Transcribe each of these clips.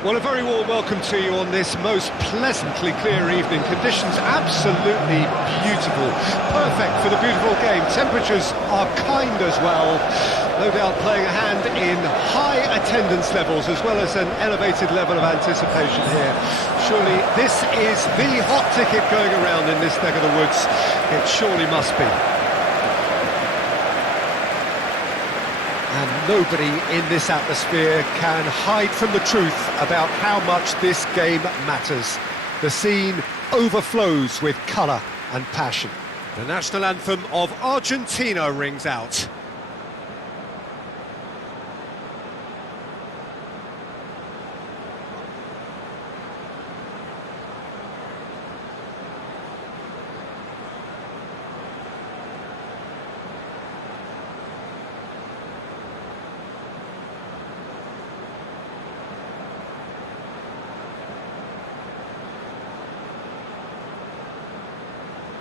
Well, a very warm welcome to you on this most pleasantly clear evening. Conditions absolutely beautiful. Perfect for the beautiful game. Temperatures are kind as well. No doubt playing a hand in high attendance levels as well as an elevated level of anticipation here. Surely this is the hot ticket going around in this neck of the woods. It surely must be. And nobody in this atmosphere can hide from the truth about how much this game matters. The scene overflows with colour and passion. The national anthem of Argentina rings out.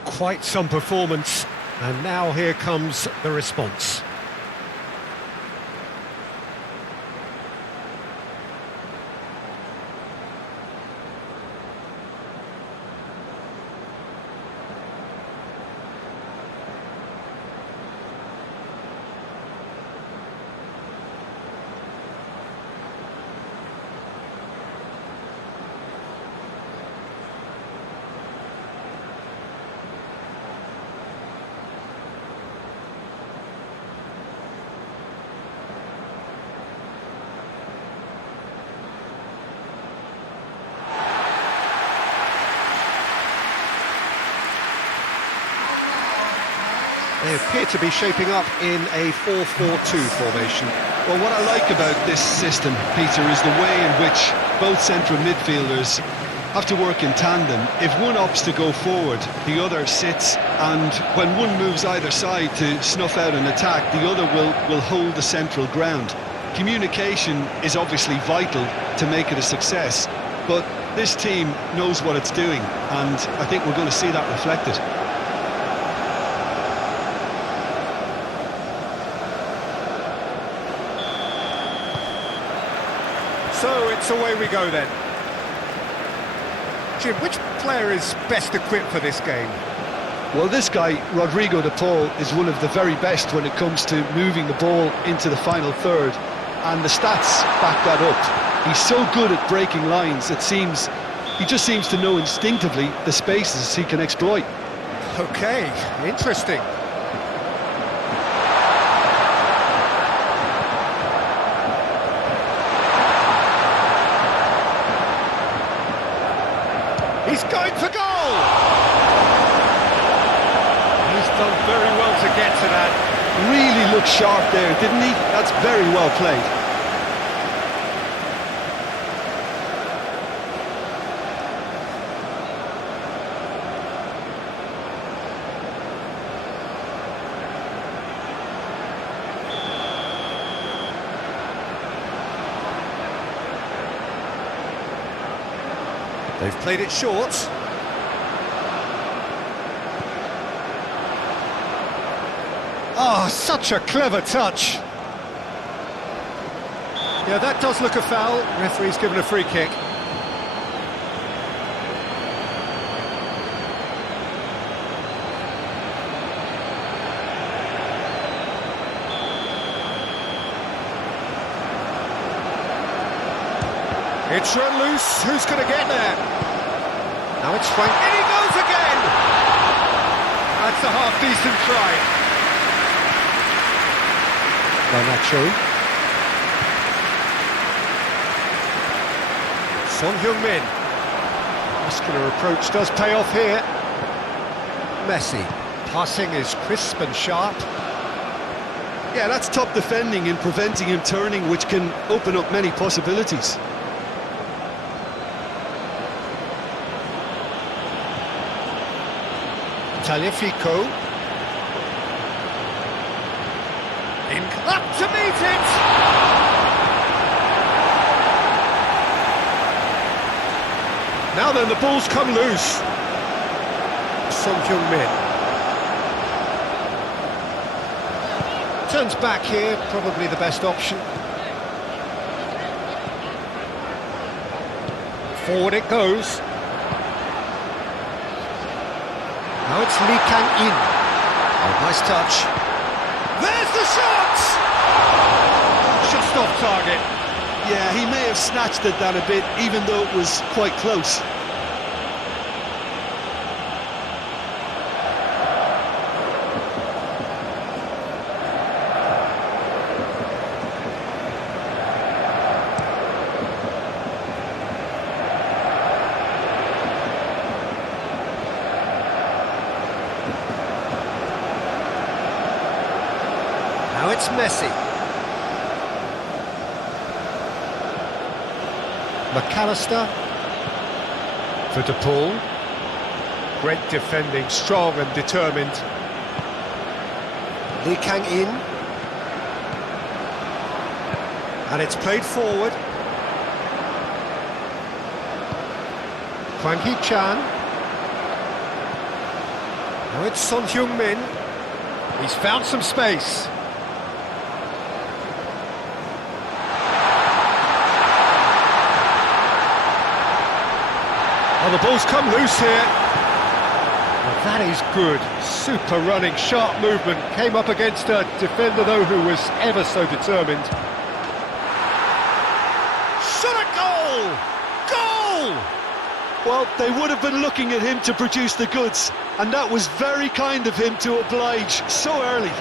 Quite some performance, and now here comes the response. They appear to be shaping up in a 4-4-2 formation. Well, what I like about this system, Peter, is the way in which both central midfielders have to work in tandem. If one opts to go forward, the other sits, and when one moves either side to snuff out an attack, the other will hold the central ground. Communication is obviously vital to make it a success, but this team knows what it's doing, and I think we're going to see that reflected. So it's away we go then. Jim, which player is best equipped for this game? Well, this guy, Rodrigo de Paul, is one of the very best when it comes to moving the ball into the final third, and the stats back that up. He's so good at breaking lines, he just seems to know instinctively the spaces he can exploit. Okay, interesting. He's going for goal! He's done very well to get to that. Really looked sharp there, didn't he? That's very well played. They've played it short. Oh, such a clever touch. Yeah, that does look a foul. Referee's given a free kick. It's run loose. Who's going to get there? Now it's Frank. In he goes again! That's a half-decent try. Garnacho. Son-Heung-min. Muscular approach does pay off here. Messi. Passing is crisp and sharp. Yeah, that's top defending and preventing him turning, which can open up many possibilities. Taliafico. Up to meet it! Now then, the ball's come loose. Son-Heung-min. Turns back here, probably the best option. Forward it goes. Now it's Lee Kang-in. Oh, nice touch. There's the shot! Just off target. Yeah, he may have snatched at that a bit, even though it was quite close. Now it's Messi. McAllister for De Paul. Great defending, strong and determined. Lee Kang-in. And it's played forward. Hwang Hee-chan. Now it's Son Heung-min. He's found some space. Oh, the ball's come loose here. Well, that is good. Super running, sharp movement. Came up against a defender, though, who was ever so determined. Shot at goal! Goal! Well, they would have been looking at him to produce the goods, and that was very kind of him to oblige so early.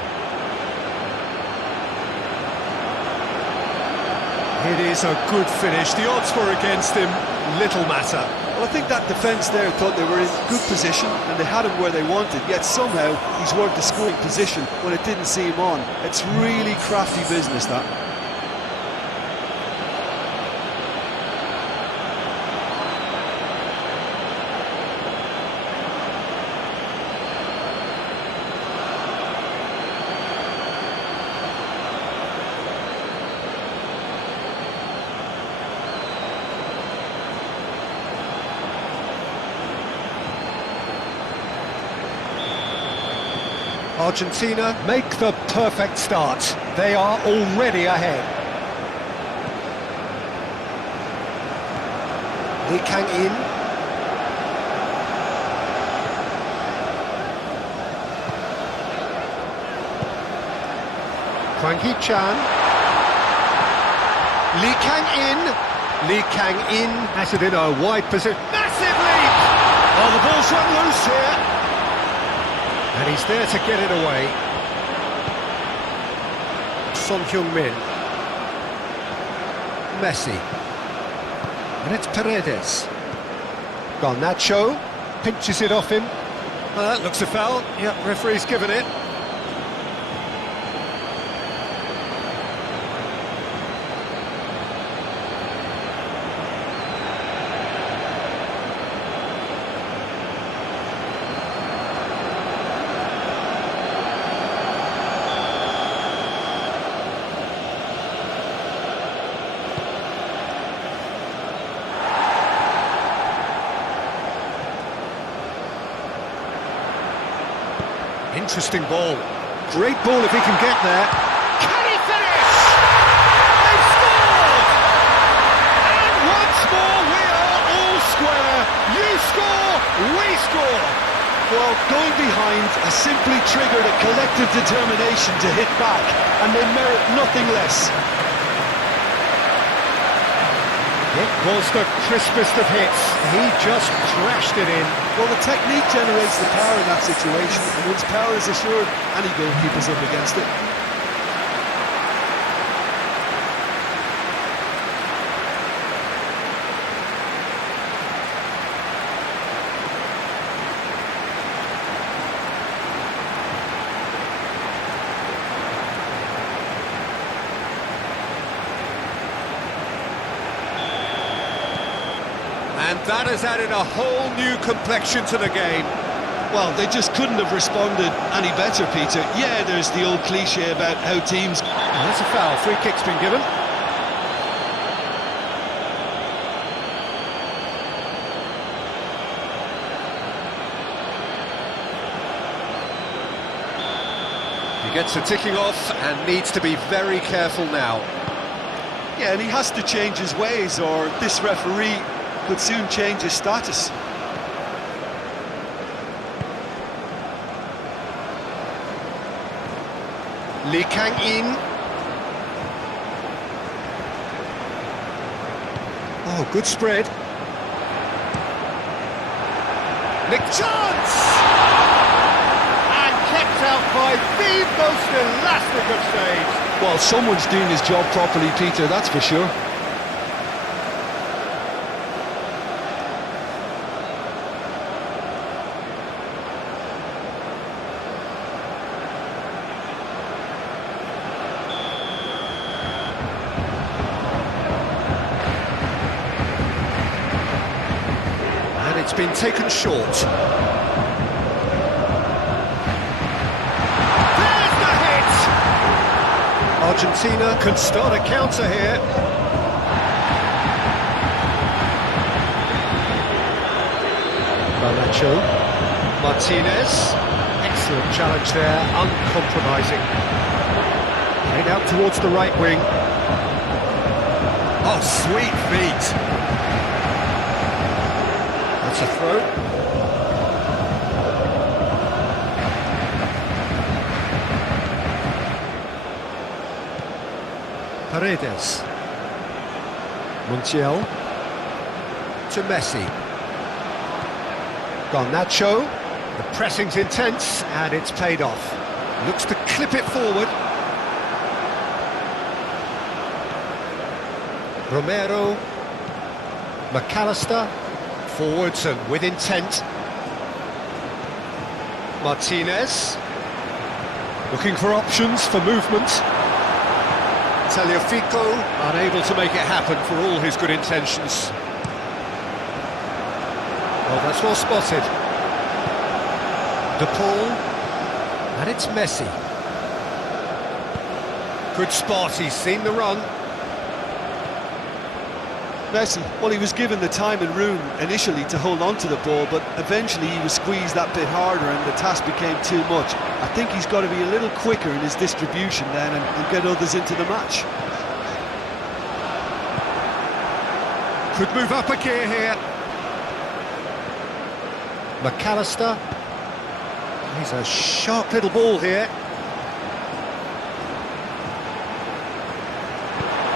It is a good finish. The odds were against him. Little matter. Well, I think that defence there thought they were in good position and they had him where they wanted, yet somehow he's worked the scoring position when it didn't see him on. It's really crafty business, that. Argentina make the perfect start. They are already ahead. Lee Kang-in. Hwang Hee-chan. Lee Kang-in. Lee Kang-in has it in a wide position. Massive leap! Oh, the ball's run loose here. And he's there to get it away. Son Heung-min. Messi. And it's Paredes. Garnacho pinches it off him. Well, that looks a foul. Yep, referee's given it. Interesting ball. Great ball if he can get there. Can he finish? They've scored! And once more we are all square. You score, we score. Well, going behind has simply triggered a collective determination to hit back, and they merit nothing less. It was the crispest of hits. He just crashed it in. Well, the technique generates the power in that situation, and once power is assured, any goalkeeper's up against it. And that has added a whole new complexion to the game. Well, they just couldn't have responded any better, Peter. Yeah, there's the old cliche about how teams... Oh, that's a foul. Free kick's been given. He gets the ticking off and needs to be very careful now. Yeah, and he has to change his ways, or this referee could soon change his status. Lee Kang-in. Oh, good spread. Nick chance! And kept out by the most elastic of saves. Well, someone's doing his job properly, Peter, that's for sure. It's been taken short. There's the hit! Argentina can start a counter here. Nacho. Martinez. Excellent challenge there, uncompromising. Played out towards the right wing. Oh, sweet feet. That's a throw. Paredes. Montiel. To Messi. Garnacho. The pressing's intense and it's paid off. Looks to clip it forward. Romero. McAllister. Forwards and with intent. Martinez. Looking for options for movement. Tagliafico unable to make it happen for all his good intentions. Well, that's well spotted. De Paul. And it's Messi. Good spot, he's seen the run. Messi, well, he was given the time and room initially to hold on to the ball, but eventually he was squeezed that bit harder and the task became too much. I think he's got to be a little quicker in his distribution then and get others into the match. Could move up a gear here. McAllister. He's a sharp little ball here.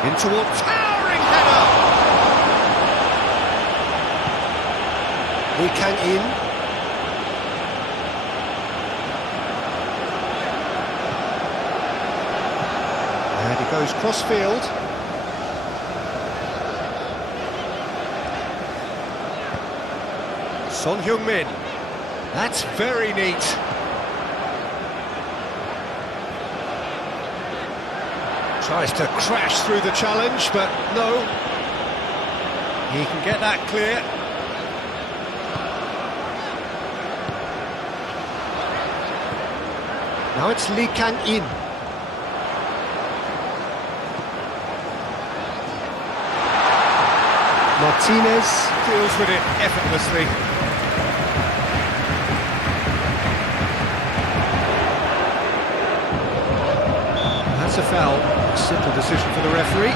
Into a towering header! Lee Kang-in. And he goes cross-field. Son Heung-min. That's very neat. Tries to crash through the challenge, but no. He can get that clear. Now it's Lee Kang-in. Martinez deals with it effortlessly. That's a foul. Simple decision for the referee.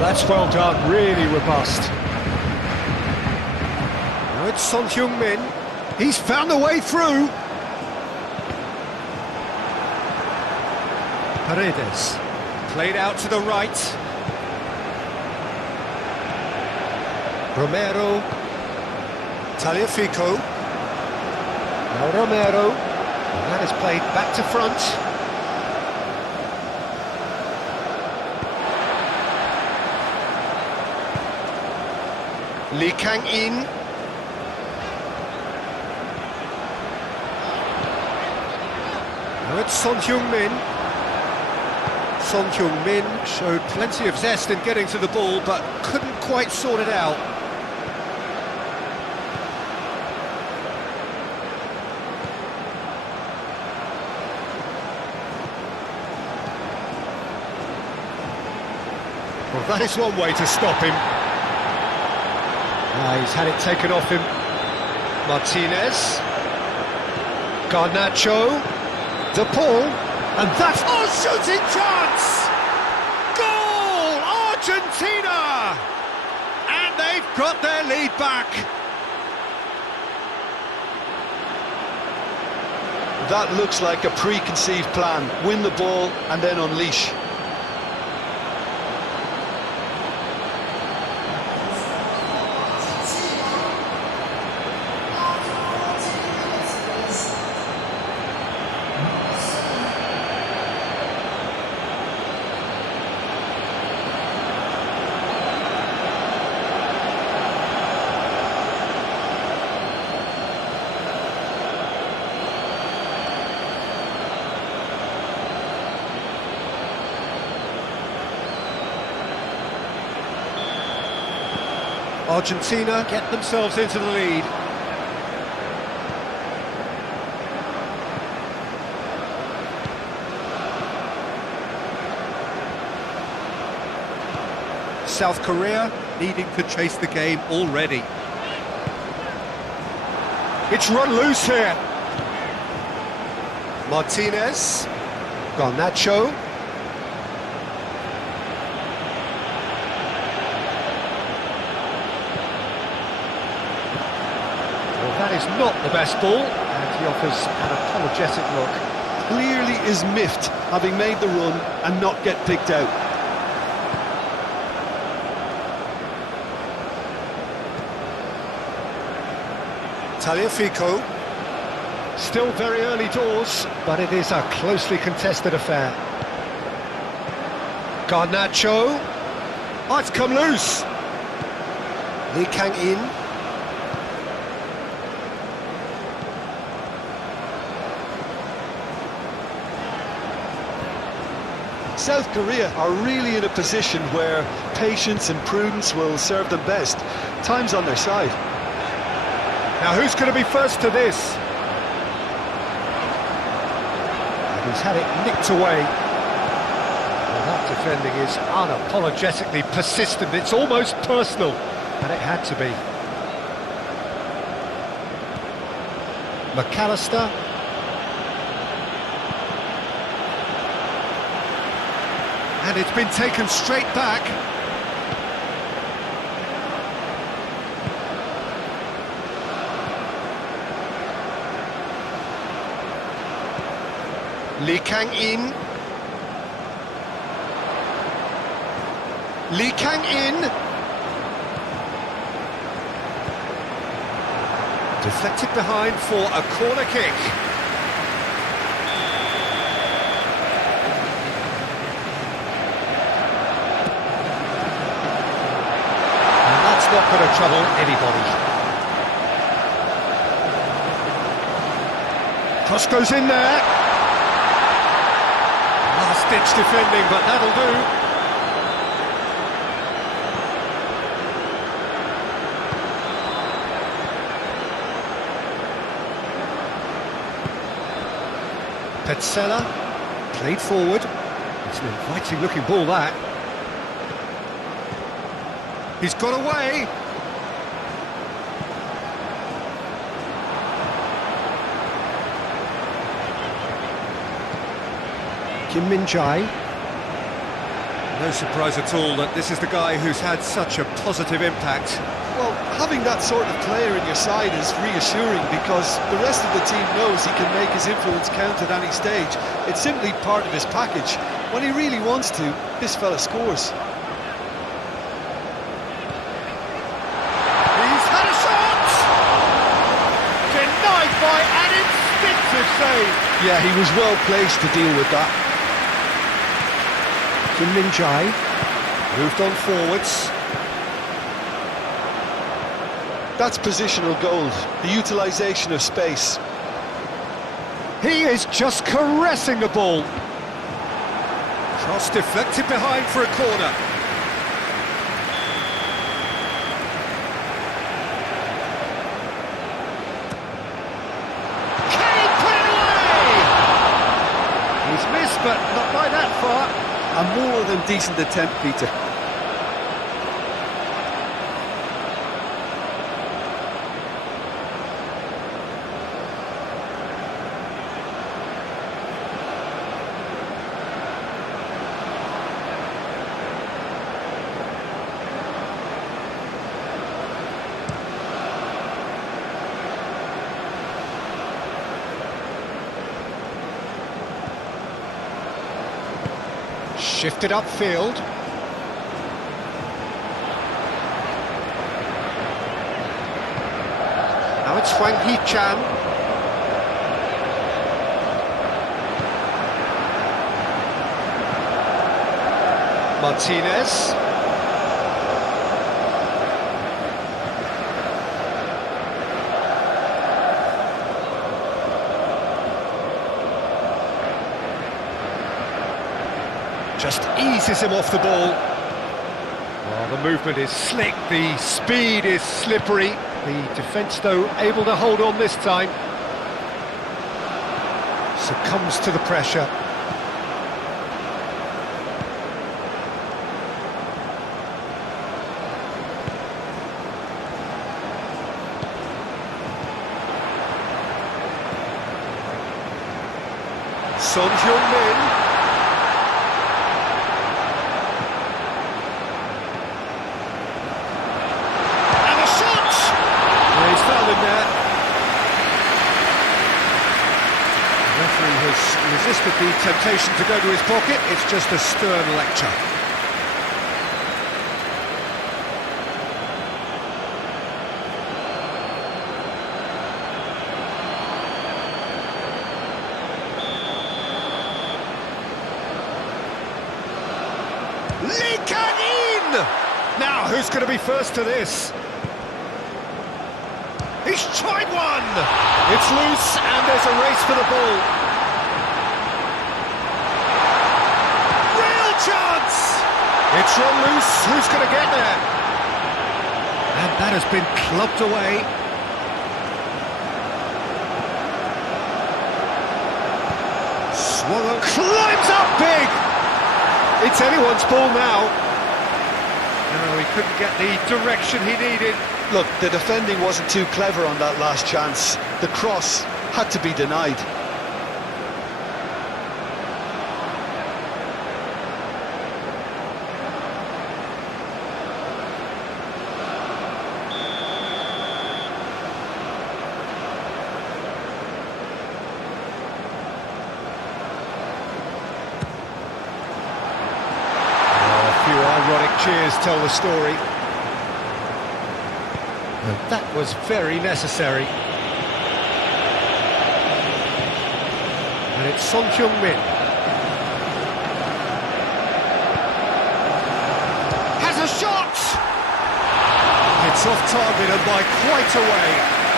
That's well done, really robust. Now it's Son Heung-min. He's found a way through. Paredes. Played out to the right. Romero. Tagliafico. Now Romero. And that is played back to front. Lee Kang-in. Now it's Son Heung-min. Son Heung-min showed plenty of zest in getting to the ball, but couldn't quite sort it out. That is one way to stop him. He's had it taken off him. Martinez. Garnacho. De Paul. And that's... Oh, shooting chance! Goal! Argentina! And they've got their lead back. That looks like a preconceived plan. Win the ball and then unleash. Argentina get themselves into the lead. South Korea needing to chase the game already. It's run loose here. Martinez. Garnacho. That is not the best ball, and he offers an apologetic look. Clearly is miffed, having made the run and not get picked out. Tagliafico. Still very early doors, but it is a closely contested affair. Garnacho. Oh, it's come loose. Lee Kang-in. South Korea are really in a position where patience and prudence will serve them best. Time's on their side. Now who's going to be first to this? And he's had it nicked away. Well, that defending is unapologetically persistent. It's almost personal, and it had to be. McAllister. And it's been taken straight back. Lee Kang-in. Lee Kang-in. Deflected behind for a corner kick. Not going to trouble anybody. Cross goes in there. Last-ditch defending, but that'll do. Petzela played forward. It's an inviting-looking ball, that. He's got away. Kim Min-jae. No surprise at all that this is the guy who's had such a positive impact. Well, having that sort of player in your side is reassuring because the rest of the team knows he can make his influence count at any stage. It's simply part of his package. When he really wants to, this fella scores. By an instinctive save. Yeah, he was well placed to deal with that. Kim Min-jae moved on forwards. That's positional gold, the utilisation of space. He is just caressing the ball. Cross deflected behind for a corner. But not by that far. A more than decent attempt, Peter. Shifted upfield. Now it's Hwang Hee-chan. Martinez. Just eases him off the ball. Well, the movement is slick, the speed is slippery. The defence, though, able to hold on this time. Succumbs to the pressure. Son Heung-min. Resisted the temptation to go to his pocket. It's just a stern lecture. Lee Kang-in! Now, who's going to be first to this? He's tried one! It's loose, and there's a race for the ball. Chance! It's run loose, who's going to get there? And that has been clubbed away. Swallow climbs up big! It's anyone's ball now. No, he couldn't get the direction he needed. Look, the defending wasn't too clever on that last chance. The cross had to be denied. Ironic cheers tell the story. And that was very necessary. And it's Son Heung-min. Has a shot! It's off target and by quite a way.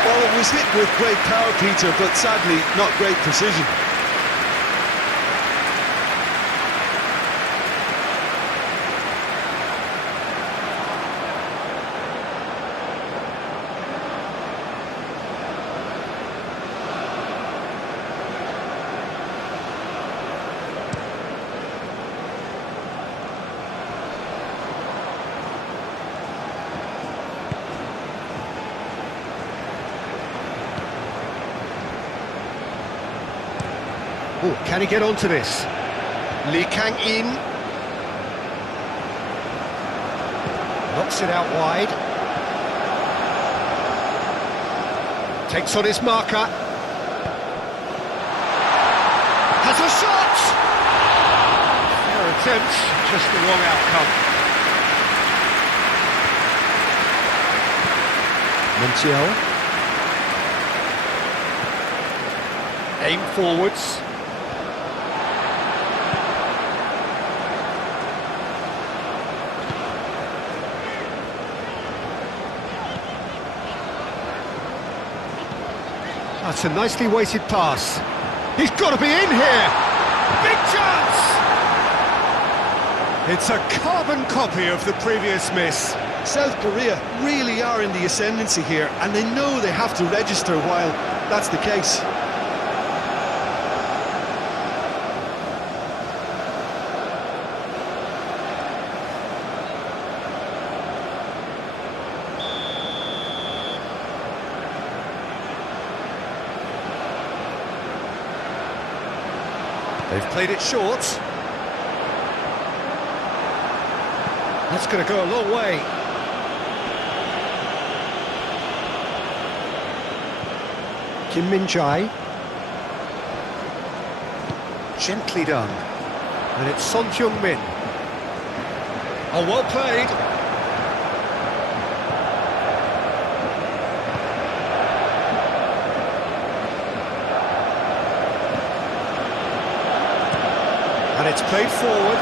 Well, it was hit with great power, Peter, but sadly not great precision. Oh, can he get onto this? Lee Kang-in. Knocks it out wide. Takes on his marker. Has a shot! Fair attempt, just the wrong outcome. Montiel. Aim forwards. That's a nicely weighted pass. He's got to be in here! Big chance! It's a carbon copy of the previous miss. South Korea really are in the ascendancy here, and they know they have to register while that's the case. They've played it short. That's going to go a long way. Kim Min-jae. Gently done. And it's Son Heung-min. Oh, well played. And it's played forward.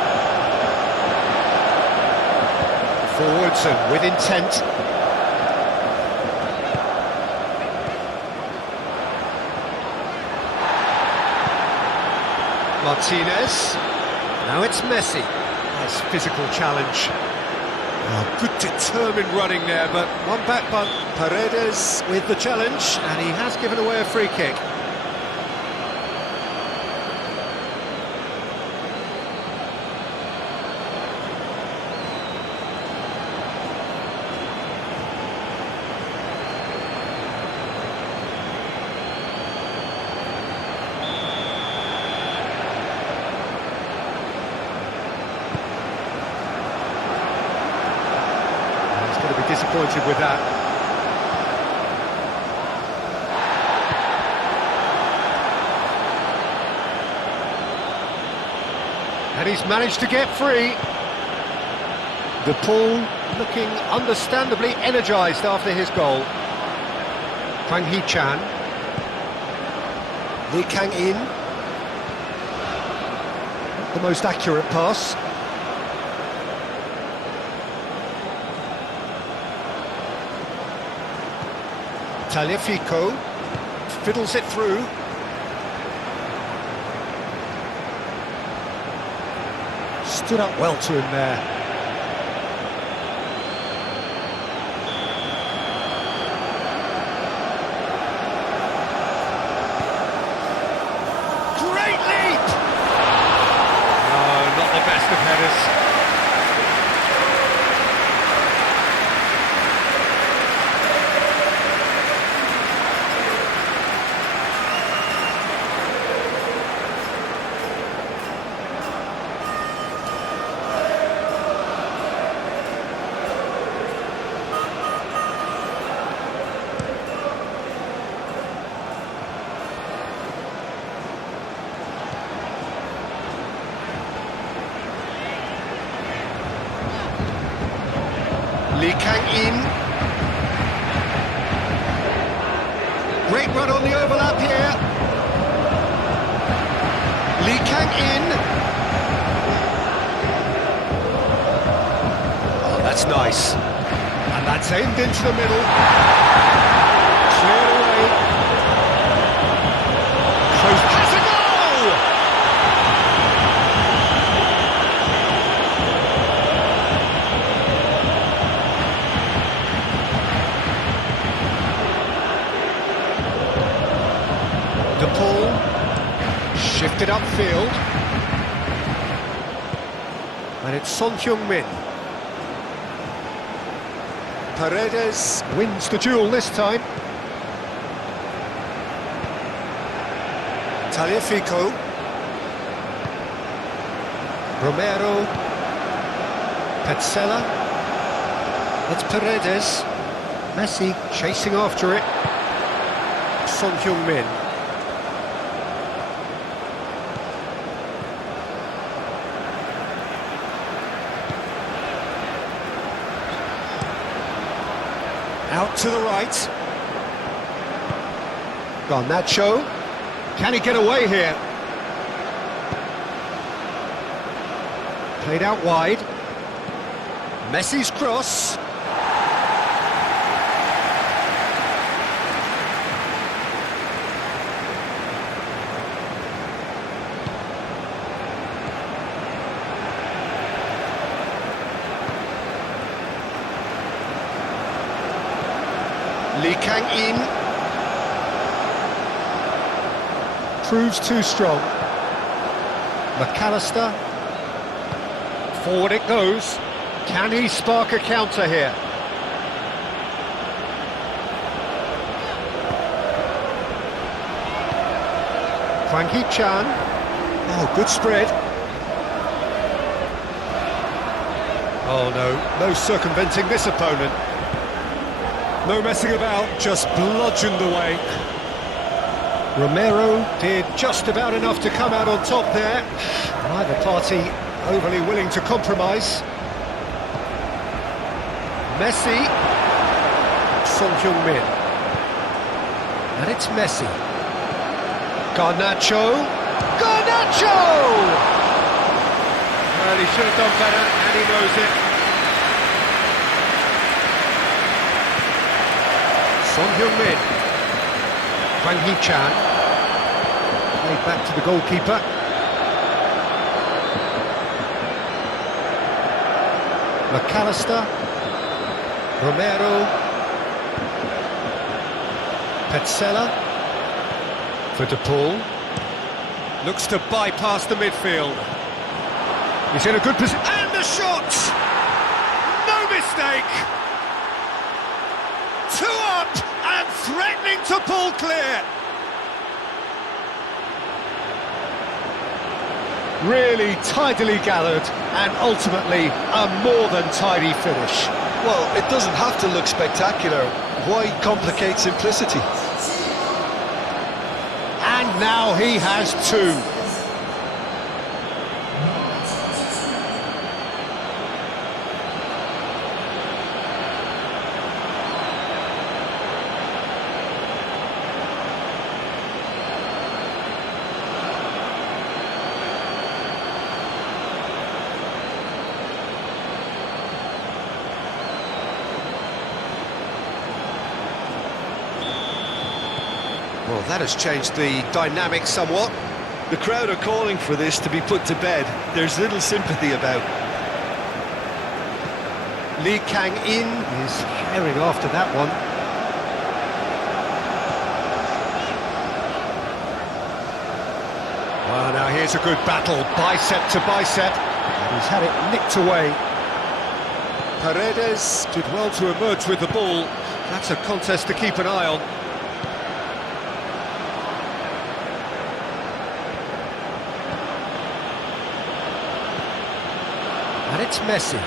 Forwards and with intent. Martinez. Now it's Messi. Nice physical challenge. Oh, good determined running there, but one back bump. Paredes with the challenge, and he has given away a free kick. Disappointed with that. And he's managed to get free. The Paul looking understandably energised after his goal. Hwang Hee-chan. Lee Kang-in. The most accurate pass. Tagliafico fiddles it through. Stood up well to him there. Great leap! No, not the best of headers. Lee Kang-in. Great run on the overlap here. Lee Kang-in. Oh, that's nice. And that's aimed into the middle. Cleared away. Close pass, a goal! Shifted upfield. And it's Son Heung-min. Paredes wins the duel this time. Tagliafico. Romero. Petzela. It's Paredes. Messi chasing after it. Son Heung-min. Out to the right. Garnacho. Can he get away here? Played out wide. Messi's cross. Lee Kang-in proves too strong. McAllister, forward it goes. Can he spark a counter here? Hwang Hee-chan. Oh, good spread. Oh no, no circumventing this opponent. No messing about, just bludgeoned away. Romero did just about enough to come out on top there. Neither party overly willing to compromise. Messi. Son-Heung-min. And it's Messi. Garnacho. Garnacho! Well, he should have done better, and he knows it. Son-Heung-min. Hwang Hee-chan. Played back to the goalkeeper. McAllister. Romero. Petzela. For De Paul. Looks to bypass the midfield. He's in a good position. And the shot! No mistake! 2 up and threatening to pull clear. Really tidily gathered and ultimately a more than tidy finish. Well, it doesn't have to look spectacular. Why complicate simplicity? And now he has 2. Well, that has changed the dynamic somewhat. The crowd are calling for this to be put to bed. There's little sympathy about. Lee Kang-in is herring after that one. Well, now here's a good battle, bicep to bicep. And he's had it nicked away. Paredes did well to emerge with the ball. That's a contest to keep an eye on. And it's Messi.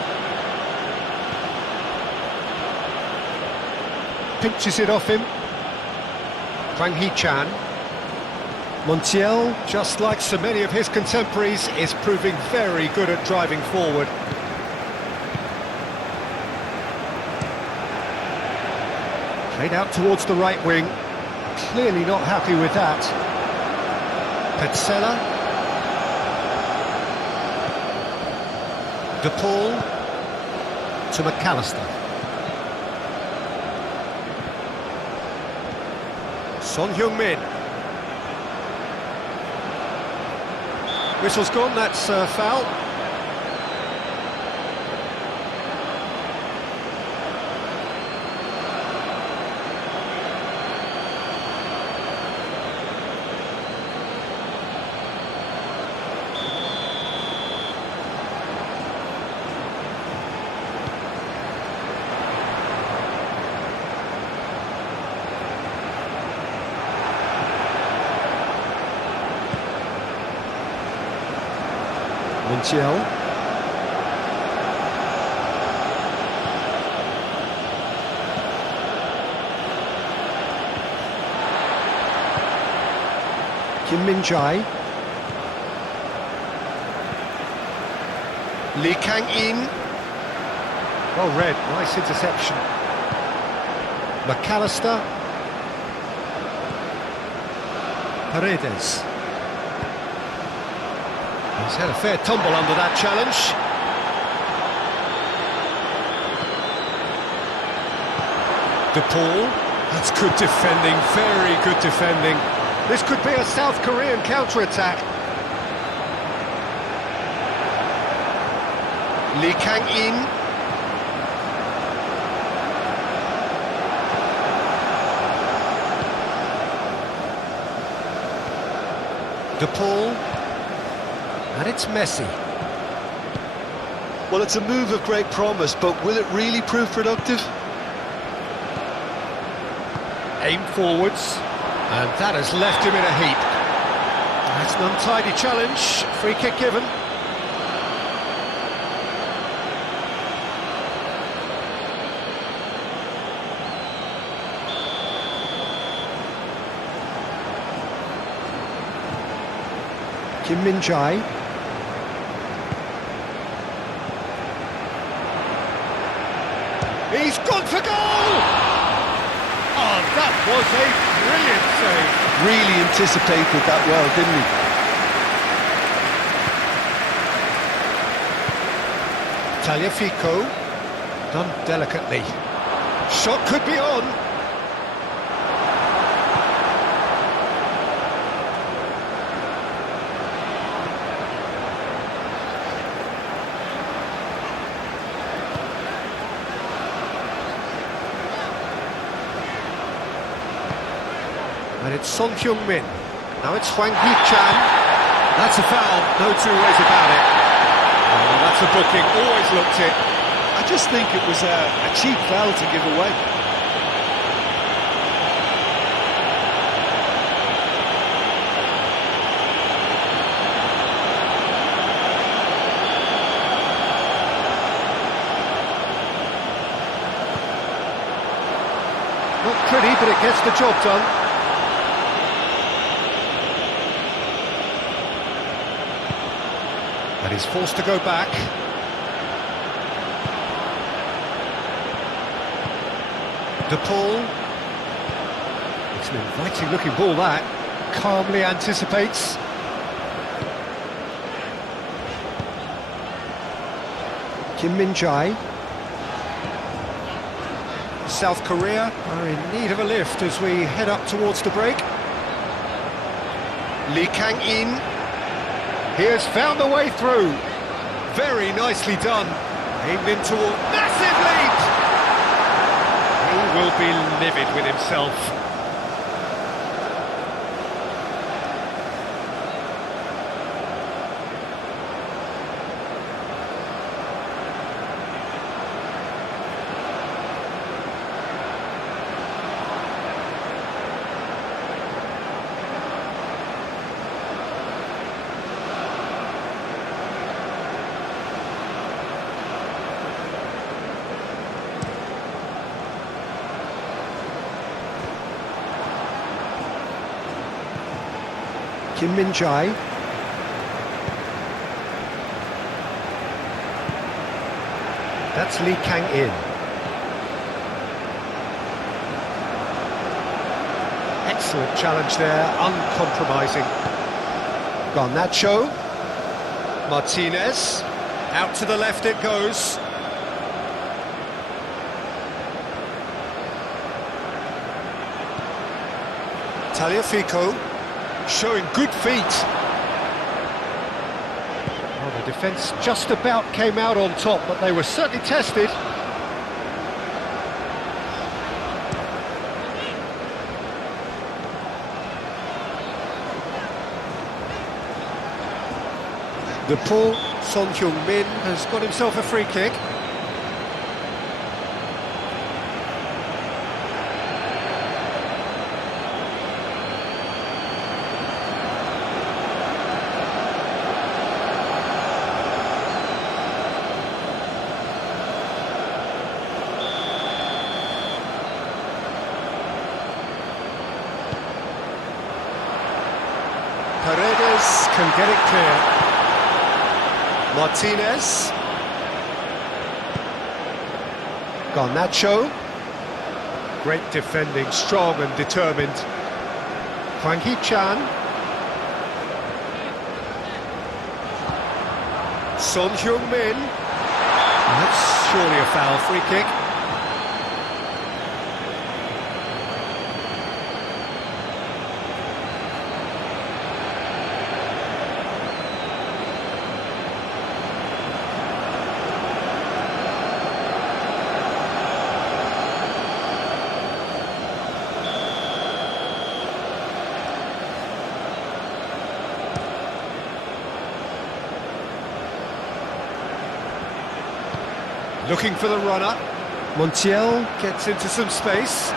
Pinches it off him. Hwang Hee-chan. Montiel, just like so many of his contemporaries, is proving very good at driving forward. Played out towards the right wing. Clearly not happy with that. Petzela. De Paul to McAllister. Son-Heung-min. Whistle's gone, that's a foul. Montiel. Kim Min-jae. Lee Kang-in. Well read, nice interception. McAllister. Paredes. He's had a fair tumble under that challenge. De Paul. That's good defending, very good defending. This could be a South Korean counter-attack. Lee Kang-in. De Paul. And it's Messi. Well, it's a move of great promise, but will it really prove productive? Aim forwards, and that has left him in a heap. That's an untidy challenge, free kick given. Kim Min-jae. He's gone for goal! Oh, that was a brilliant save. Really anticipated that well, didn't he? Tagliafico, done delicately. Shot could be on. And it's Son Heung-min. Now it's Hwang Hee-chan. That's a foul, no two ways about it. Oh, that's a booking, always looked it. I just think it was a cheap foul to give away. Not pretty, but it gets the job done. And he's forced to go back. De Paul. It's an inviting looking ball that. Calmly anticipates. Kim Min-jae. South Korea are in need of a lift as we head up towards the break. Lee Kang-in. He has found the way through. Very nicely done. Aimed in toward... Massive lead! He will be livid with himself. Kim Min-jae. That's Lee Kang-in. Excellent challenge there, uncompromising. Garnacho. Martinez. Out to the left it goes. Tagliafico. Showing good feet. Well, the defence just about came out on top, but they were certainly tested. De Paul, Son Heung-min has got himself a free kick. Paredes can get it clear. Martinez. Garnacho. Great defending, strong and determined. Hwang Hee-chan. Son Heung-min. That's surely a foul, free kick. Looking for the runner. Montiel gets into some space.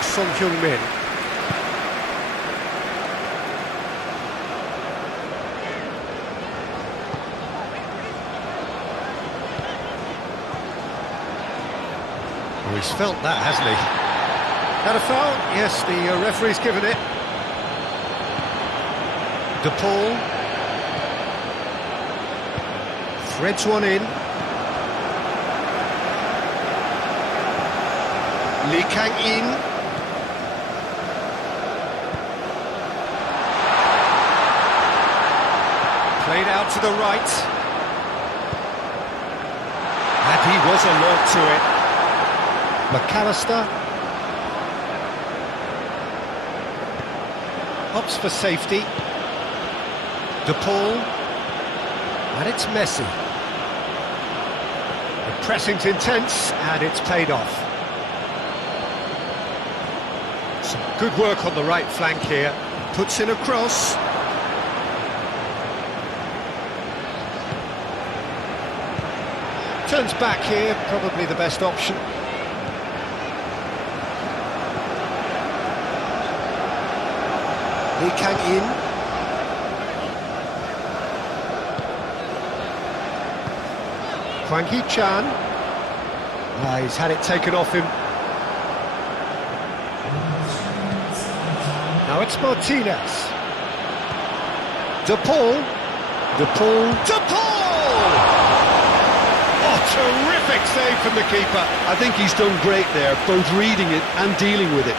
Son Heung-min. Oh, he's felt that, hasn't he? Had a foul? Yes, the referee's given it. De Paul. Threads one in. Lee Kang-in. Played out to the right. And he was alert to it. McAllister. Opts for safety. De Paul. And it's Messi. The pressing's intense, and it's paid off. Some good work on the right flank here. Puts in a cross. Turns back here, probably the best option. Lee Kang-in. Hwang Hee-chan. He's had it taken off him. Now it's Martinez. De Paul. De Paul. De Paul! Oh, terrific save from the keeper. I think he's done great there, both reading it and dealing with it.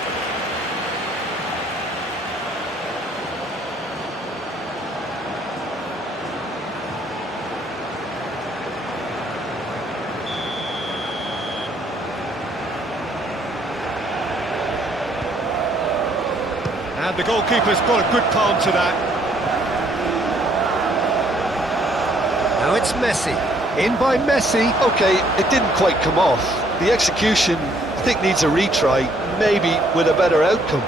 And the goalkeeper's got a good palm to that. Now it's Messi. In by Messi. Okay, it didn't quite come off. The execution, I think, needs a retry, maybe with a better outcome.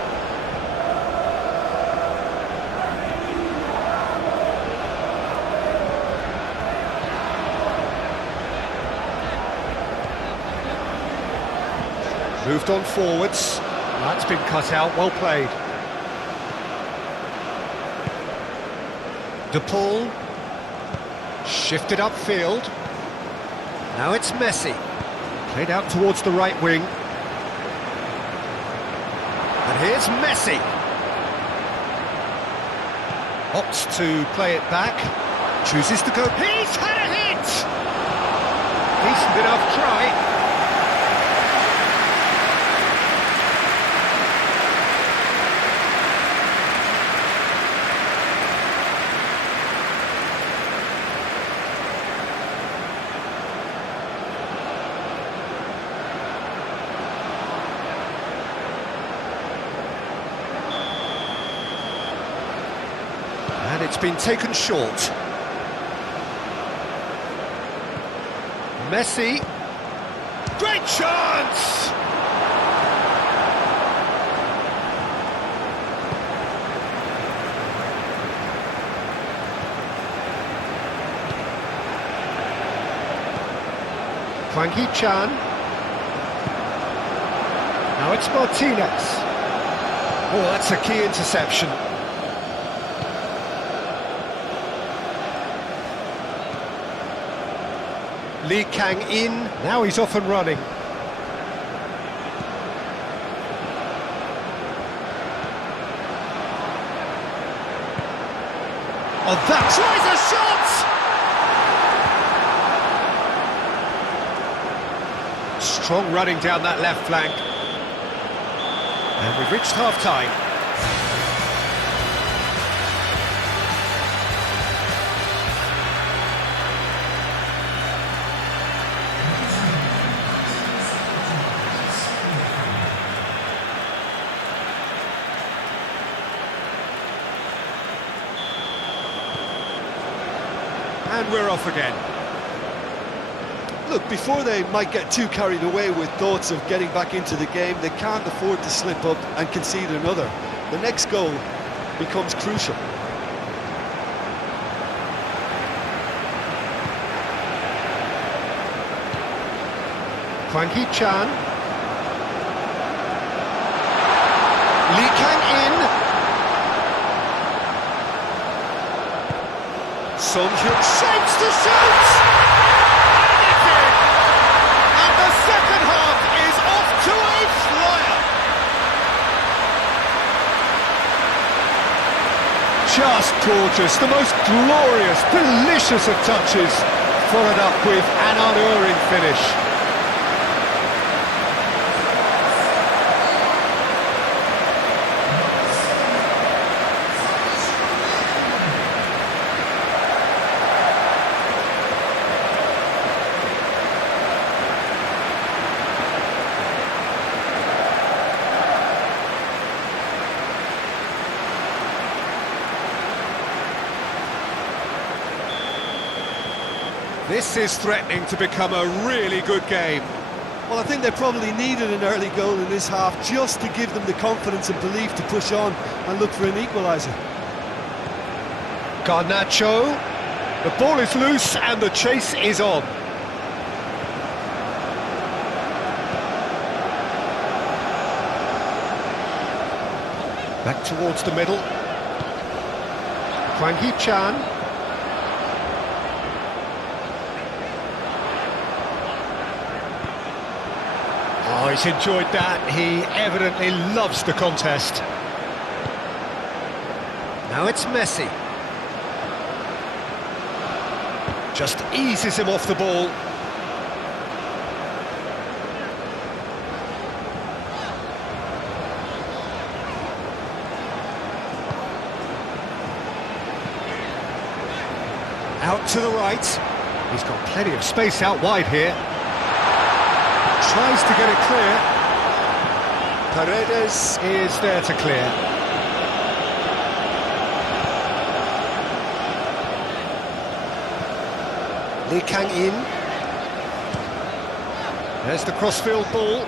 Moved on forwards. That's been cut out, well played. De Paul. Shifted upfield. Now it's Messi. Played out towards the right wing. And here's Messi. Opts to play it back. Chooses to go. He's had a hit! Decent enough try. And it's been taken short. Messi. Great chance! Hwang Hee-chan. Now it's Martinez. Oh, that's a key interception. Lee Kang-in, now he's off and running. Oh, that tries a shot! Strong running down that left flank. And we've reached half-time. And we're off again. Look, before they might get too carried away with thoughts of getting back into the game, they can't afford to slip up and concede another. The next goal becomes crucial. Hwang Hee-chan. Lee Kang-in. Son Hyuk shapes to shoot! And it's in! And the second half is off to a flyer! Just gorgeous, the most glorious, delicious of touches, followed up with an unerring finish. This is threatening to become a really good game. Well, I think they probably needed an early goal in this half just to give them the confidence and belief to push on and look for an equaliser. Garnacho, the ball is loose and the chase is on. Back towards the middle. Hwang Hee-chan. Oh, he's enjoyed that. He evidently loves the contest. Now it's Messi. Just eases him off the ball. Out to the right. He's got plenty of space out wide here. Tries to get it clear. Paredes is there to clear. Lee Kang-in. There's the crossfield ball.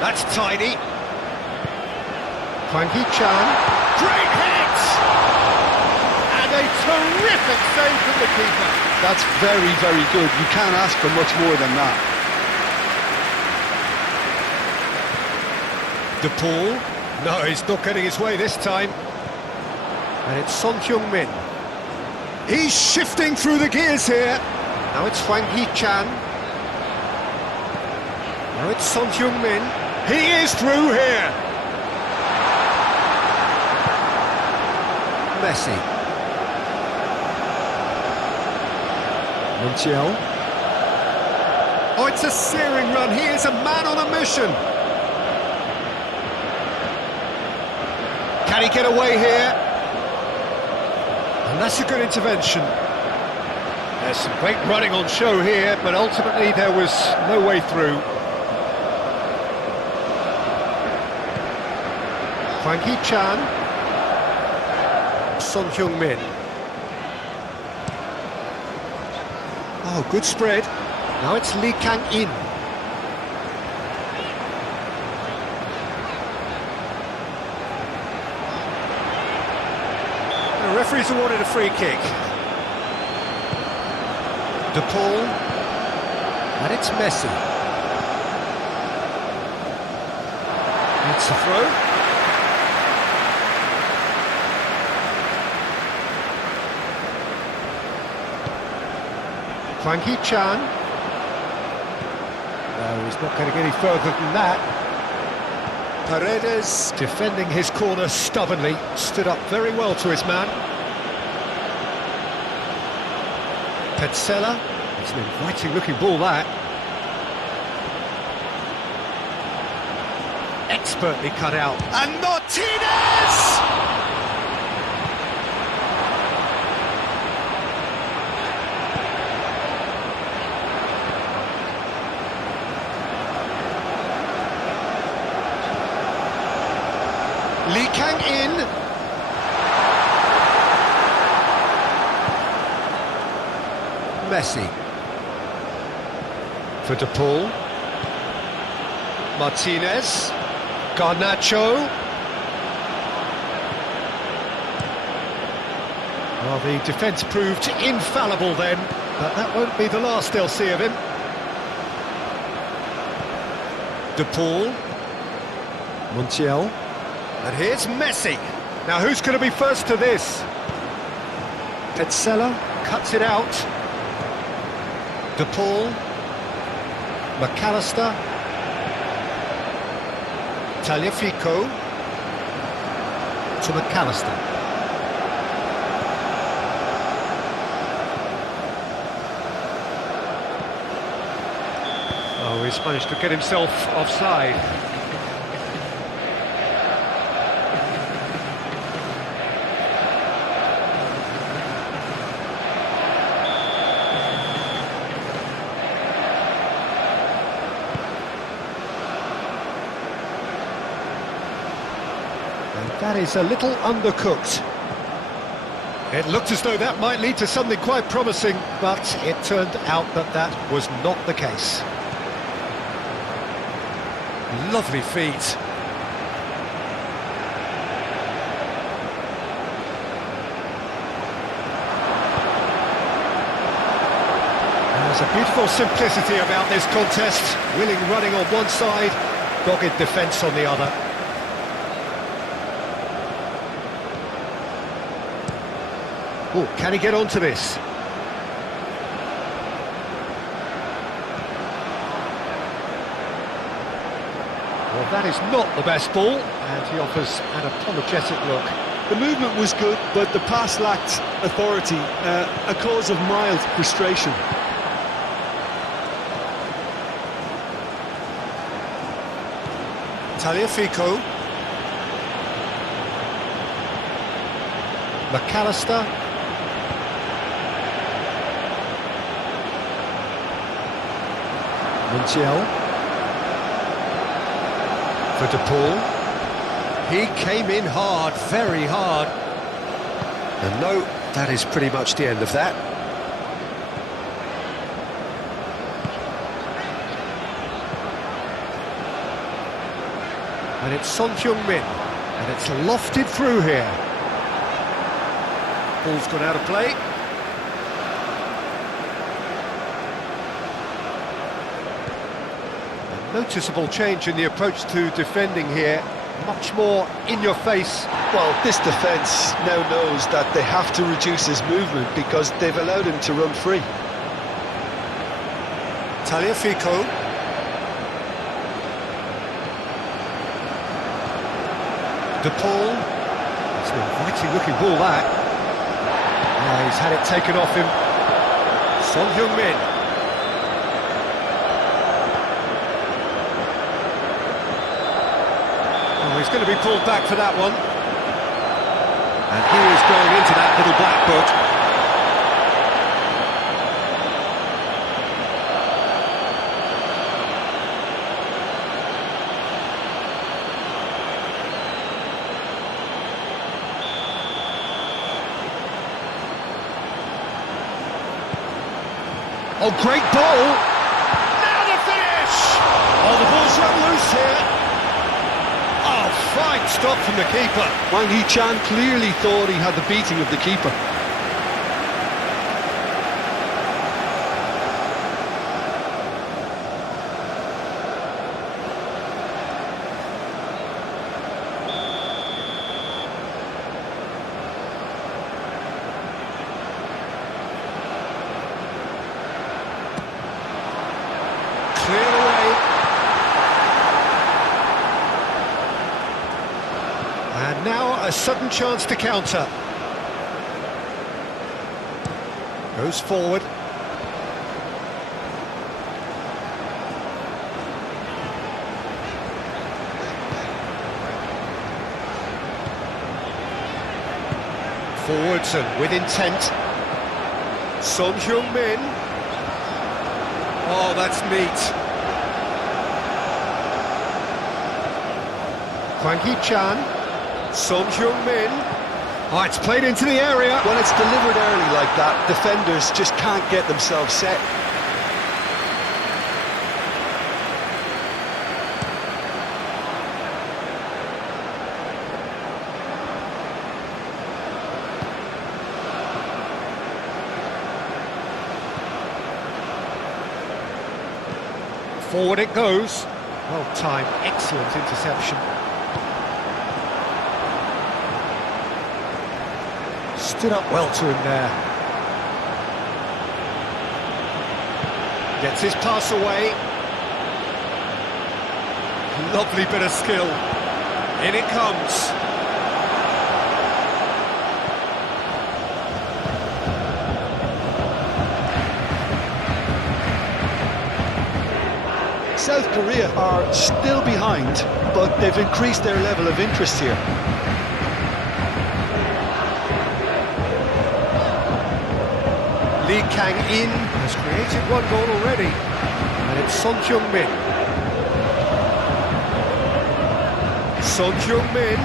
That's tidy. Hwang Hee-chan. Great hit! And a terrific save from the keeper. That's very, very good. You can't ask for much more than that. De Paul. No, he's not getting his way this time. And it's Son Heung-min. He's shifting through the gears here. Now it's Hwang Hee-chan. Now it's Son Heung-min. He is through here. Messi. Montiel. Oh, it's a searing run. He is a man on a mission. Can he get away here? And that's a good intervention. There's some great running on show here, but ultimately there was no way through. Hwang Hee-chan. Son Heung-min. Oh, good spread. Now it's Lee Kang-in. The referee's awarded a free kick. De Paul. And it's Messi. It's a throw. Hwang Hee-chan. No, he's not going to get any further than that. Paredes defending his corner stubbornly, stood up very well to his man. Petzela, it's an inviting looking ball that. Expertly cut out. And Martinez! Lee Kang-in. Messi. For De Paul. Martinez. Garnacho. Well, the defence proved infallible then, but that won't be the last they'll see of him. De Paul. Montiel. And here's Messi. Now who's going to be first to this? Petzela cuts it out. De Paul. McAllister. Tagliafico. To McAllister. Oh, he's managed to get himself offside. That is a little undercooked. It looked as though that might lead to something quite promising, but it turned out that that was not the case. Lovely feet. There's a beautiful simplicity about this contest. Willing running on one side, dogged defence on the other. Oh, can he get onto this? Well, that is not the best ball, and he offers an apologetic look. The movement was good, but the pass lacked authority, a cause of mild frustration. Taliafico. McAllister. Montiel. For De Paul. He came in hard, very hard. And no, that is pretty much the end of that. And it's Son Heung-min, and it's lofted through here. Ball's gone out of play. A noticeable change in the approach to defending here. Much more in your face. Well, this defence now knows that they have to reduce his movement because they've allowed him to run free. Taliafico. De Paul. It's an inviting looking ball, that. Yeah, he's had it taken off him. Son Heung-min. Oh, he's going to be pulled back for that one. And he is going into that little black book. Oh, great ball! Now the finish! Oh, the ball's run loose here. Oh, fine stop from the keeper. Wang Hee-chan clearly thought he had the beating of the keeper. Clear away. And now a sudden chance to counter. Goes forward. Forwards and with intent. Son Heung-min. Oh, that's neat. Hwang Hee-chan. Son Heung-min. Oh, it's played into the area. When it's delivered early like that, defenders just can't get themselves set. Forward it goes. Well timed, excellent interception. Stood up well to him there. Gets his pass away. Lovely bit of skill. In it comes. South Korea are still behind, but they've increased their level of interest here. Lee Kang-in has created one goal already, and it's Son Heung-min. Son Heung-min,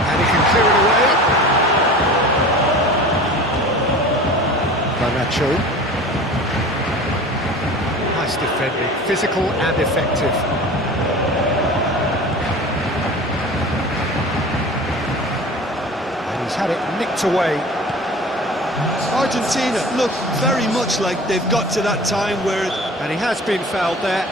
and he can clear it away. Garnacho. Nice defending, physical and effective. And he's had it nicked away. Argentina look very much like they've got to that time where... And he has been fouled there.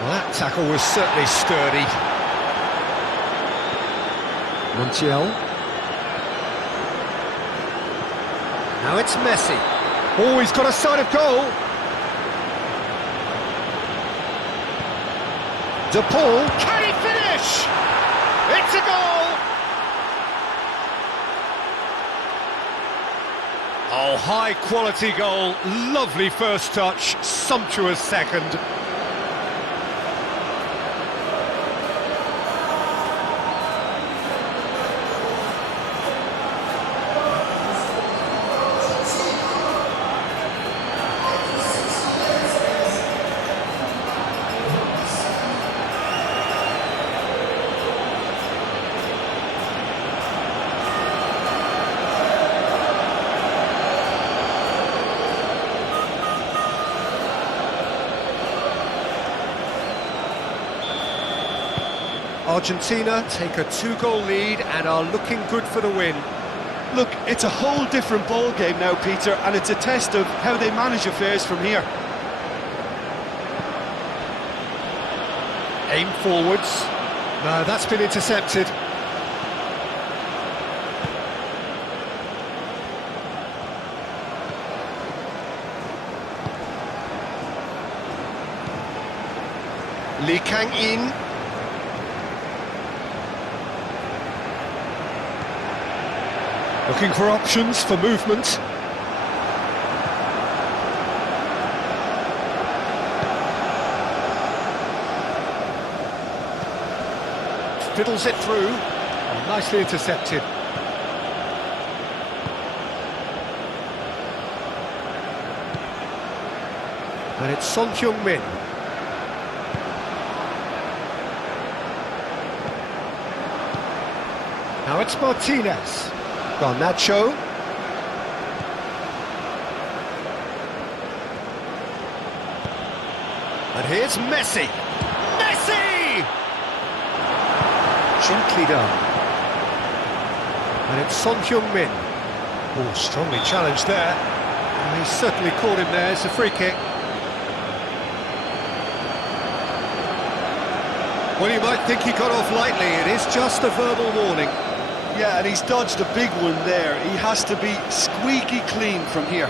Well, that tackle was certainly sturdy. Montiel. Now it's Messi. Oh, he's got a sight of goal. De Paul. Can he finish? It's a goal. Oh, high quality goal. Lovely first touch. Sumptuous second. Argentina take a 2-goal lead and are looking good for the win. Look, it's a whole different ball game now, Peter, and it's a test of how they manage affairs from here. Aim forwards. No, that's been intercepted. Lee Kang-in. Looking for options for movement. Fiddles it through. Oh, nicely intercepted. And it's Son Heung-min. Now it's Martinez. Garnacho. And here's Messi. Messi! Gently done. And it's Son Heung-min. Oh, strongly challenged there. And he's certainly caught him there. It's a free kick. Well, you might think he got off lightly. It is just a verbal warning. Yeah, and he's dodged a big one there. He has to be squeaky clean from here.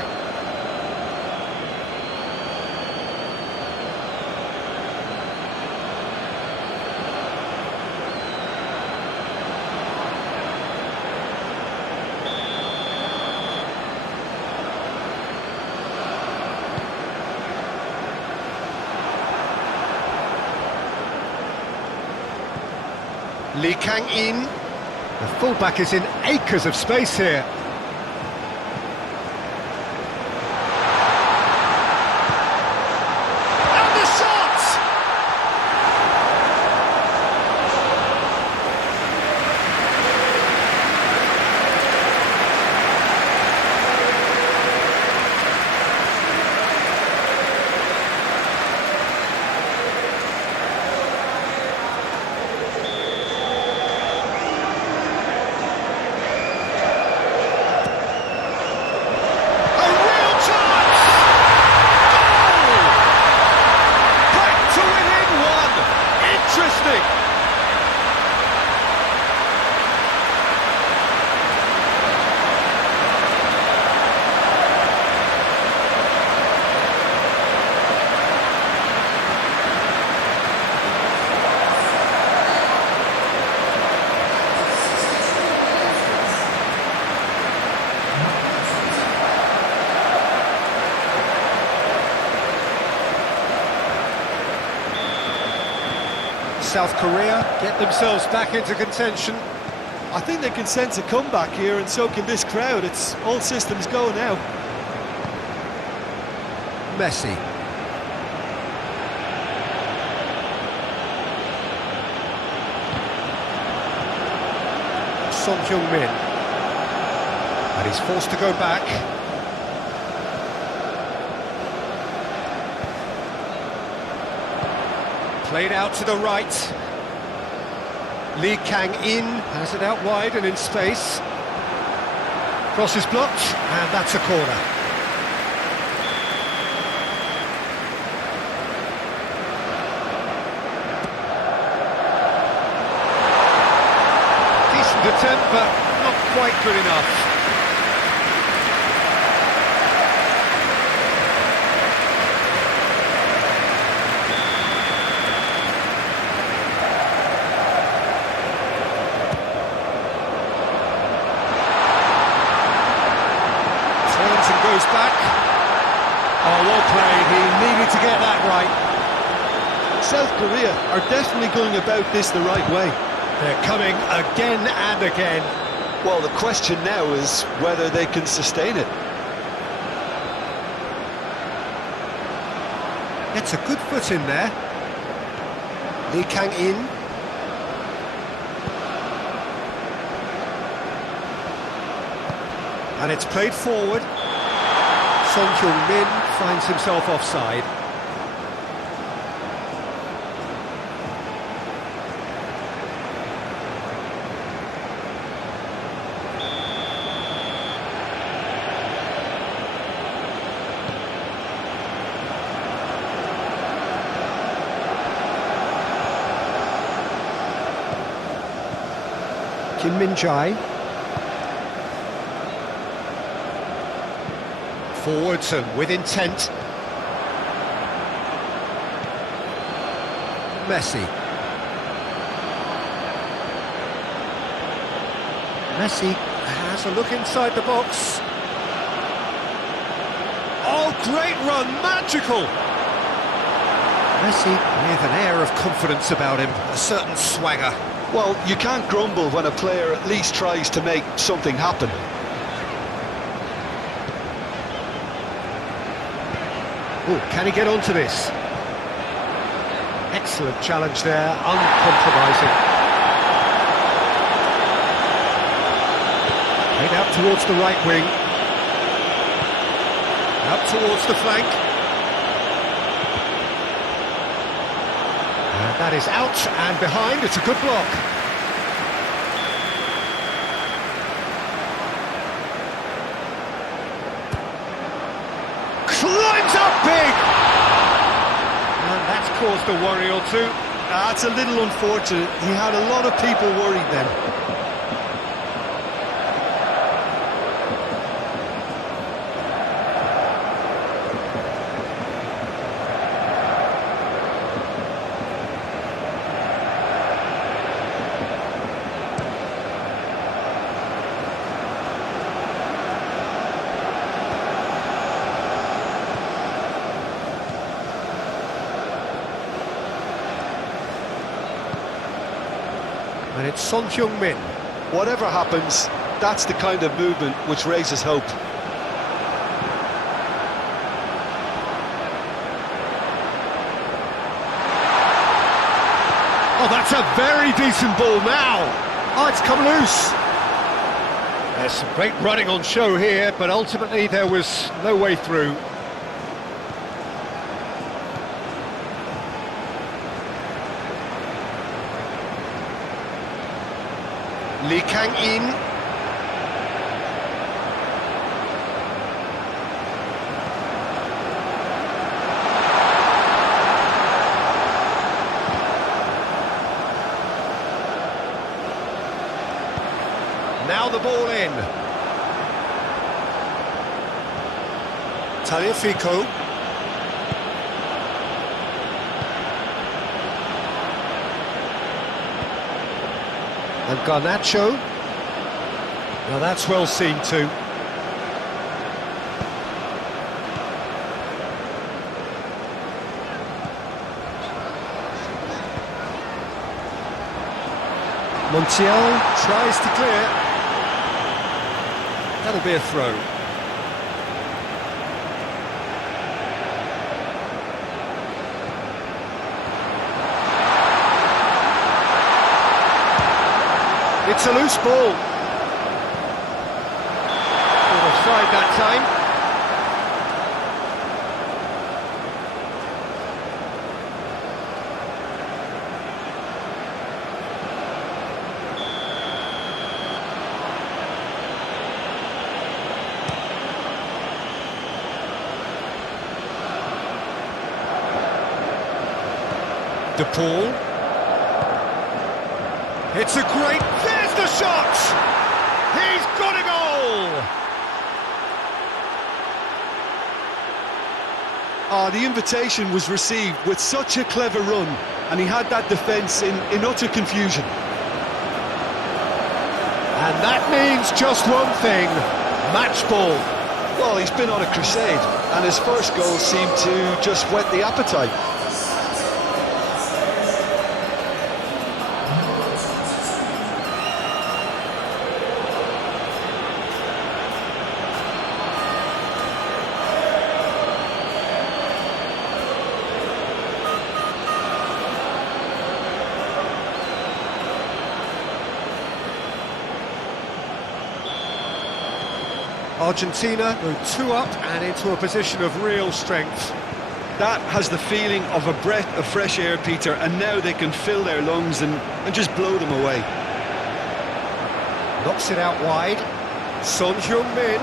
Lee Kang-in. The fullback is in acres of space here. And the shot! South Korea get themselves back into contention. I think they can sense a comeback here, and so can this crowd. It's all systems go now. Messi. Son-Heung-min. And he's forced to go back. Played out to the right. Lee Kang-in has it out wide and in space. Cross is blocked, and that's a corner. Decent attempt, but not quite good enough. Goes back. Oh, well played. He needed to get that right. South Korea are definitely going about this the right way. They're coming again and again. Well, the question now is whether they can sustain it. Gets a good foot in there. Lee Kang-in. And it's played forward. Son-Heung-min finds himself offside. Kim Min-jae. Forwards and with intent. Messi. Messi has a look inside the box. Oh, great run, magical! Messi with an air of confidence about him, a certain swagger. Well, you can't grumble when a player at least tries to make something happen. Oh, can he get onto this? Excellent challenge there, uncompromising. Played out towards the right wing. Out towards the flank. And that is out and behind, it's a good block. Climbs up big! And that's caused a worry or two. That's a little unfortunate. He had a lot of people worried then. And it's Son-Heung-min. Whatever happens, that's the kind of movement which raises hope. Oh, that's a very decent ball now. Oh, it's come loose. There's some great running on show here, but ultimately there was no way through. Lee Kang-in. Now the ball in. Tagliafico. And Garnacho. Now that's well seen too. Montiel tries to clear. That'll be a throw. It's a loose ball. Good offside that time. De Paul. It's a great... There's the shot! He's got a goal! The invitation was received with such a clever run, and he had that defence in utter confusion. And that means just one thing, match ball. Well, he's been on a crusade, and his first goal seemed to just whet the appetite. Argentina go 2 up and into a position of real strength. That has the feeling of a breath of fresh air, Peter, and now they can fill their lungs and just blow them away. Knocks it out wide. Son Heung-min.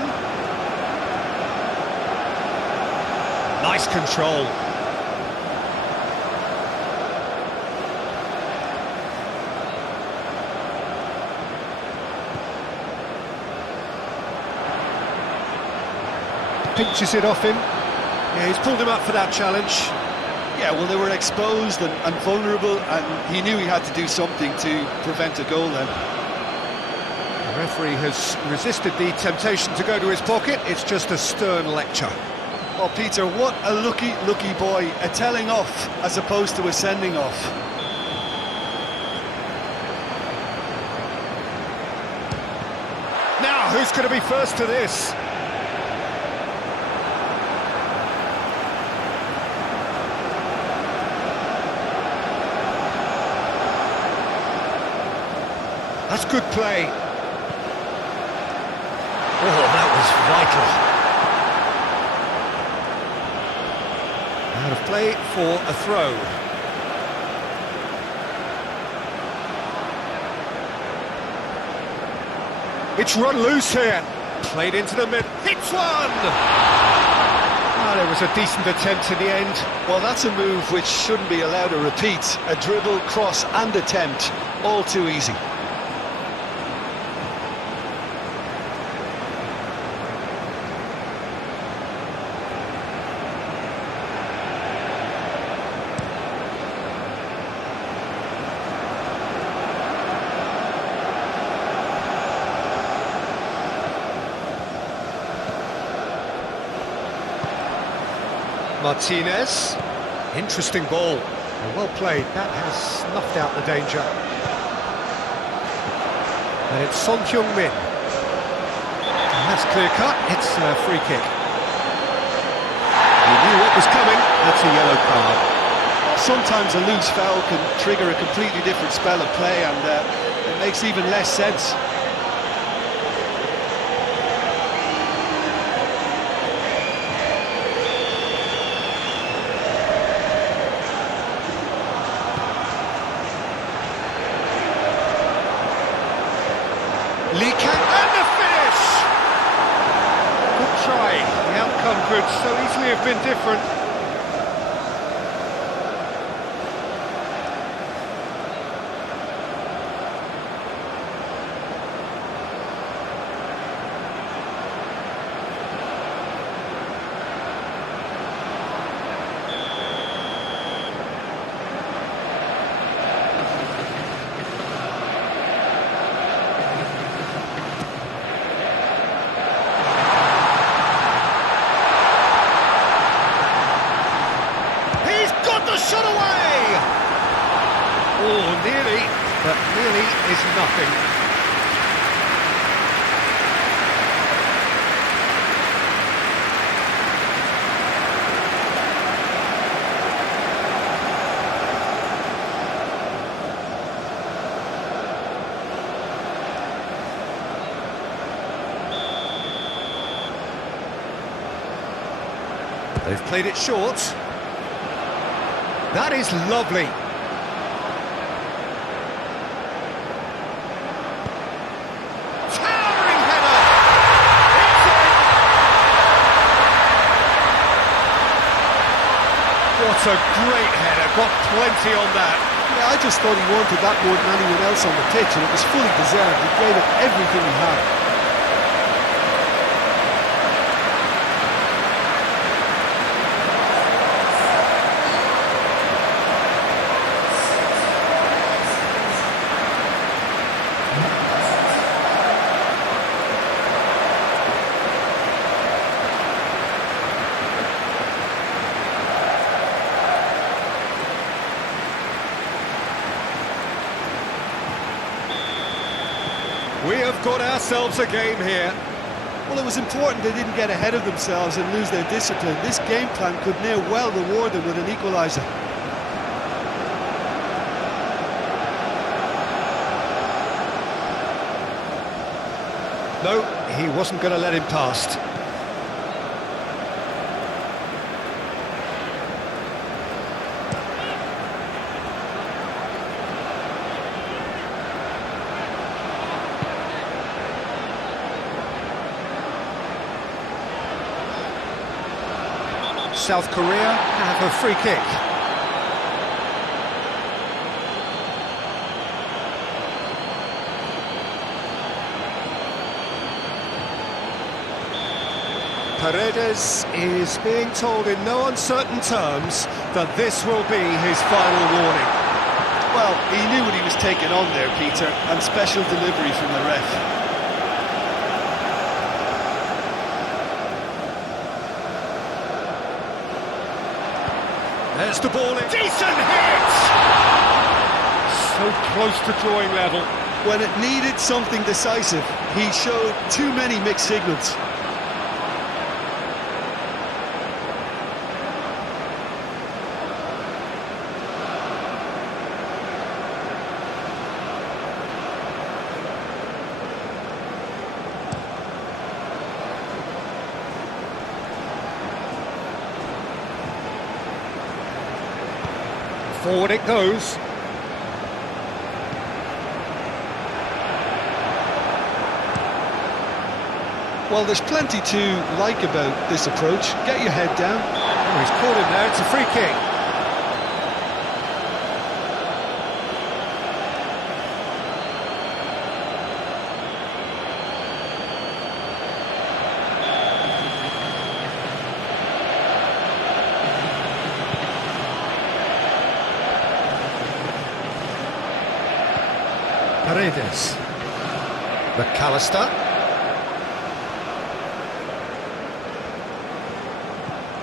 Nice control. Pinches it off him. Yeah, he's pulled him up for that challenge. Yeah, well, they were exposed and vulnerable, and he knew he had to do something to prevent a goal then. The referee has resisted the temptation to go to his pocket. It's just a stern lecture. Well, Peter, what a lucky boy. A telling off as opposed to a sending off. Now, who's going to be first to this? That's good play. Oh, that was vital. Out of play for a throw. It's run loose here. Played into the mid. Hits one! There was a decent attempt in the end. Well, that's a move which shouldn't be allowed to repeat. A dribble, cross and attempt. All too easy. Martinez, interesting ball, well played, that has snuffed out the danger. And it's Son Heung-min. That's clear cut, it's a free kick. He knew what was coming, that's a yellow card. Sometimes a loose foul can trigger a completely different spell of play, and it makes even less sense. And the finish! Good try. The outcome could so easily have been different. Shot away! Oh, nearly. but really is nothing. They've played it short. That is lovely. Towering header! It's in! What a great header, got plenty on that. Yeah, I just thought he wanted that more than anyone else on the pitch, and it was fully deserved. He gave it everything he had. We have got ourselves a game here. Well, it was important they didn't get ahead of themselves and lose their discipline. This game plan could near well reward them with an equaliser. No, he wasn't going to let him past. South Korea have a free kick. Paredes is being told in no uncertain terms that this will be his final warning. Well, he knew what he was taking on there, Peter, and special delivery from the ref. There's the ball in. Decent hit! So close to drawing level. When it needed something decisive, he showed too many mixed signals. Forward it goes. Well, there's plenty to like about this approach. Get your head down. Oh, he's caught him there, it's a free kick. Paredes. McAllister.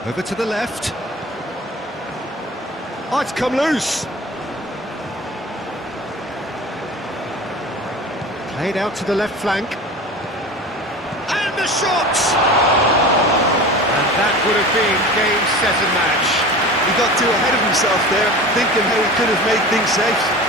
Over to the left. Oh, it's come loose. Played out to the left flank. And the shot! And that would have been game, set and match. He got too ahead of himself there, thinking how he could have made things safe.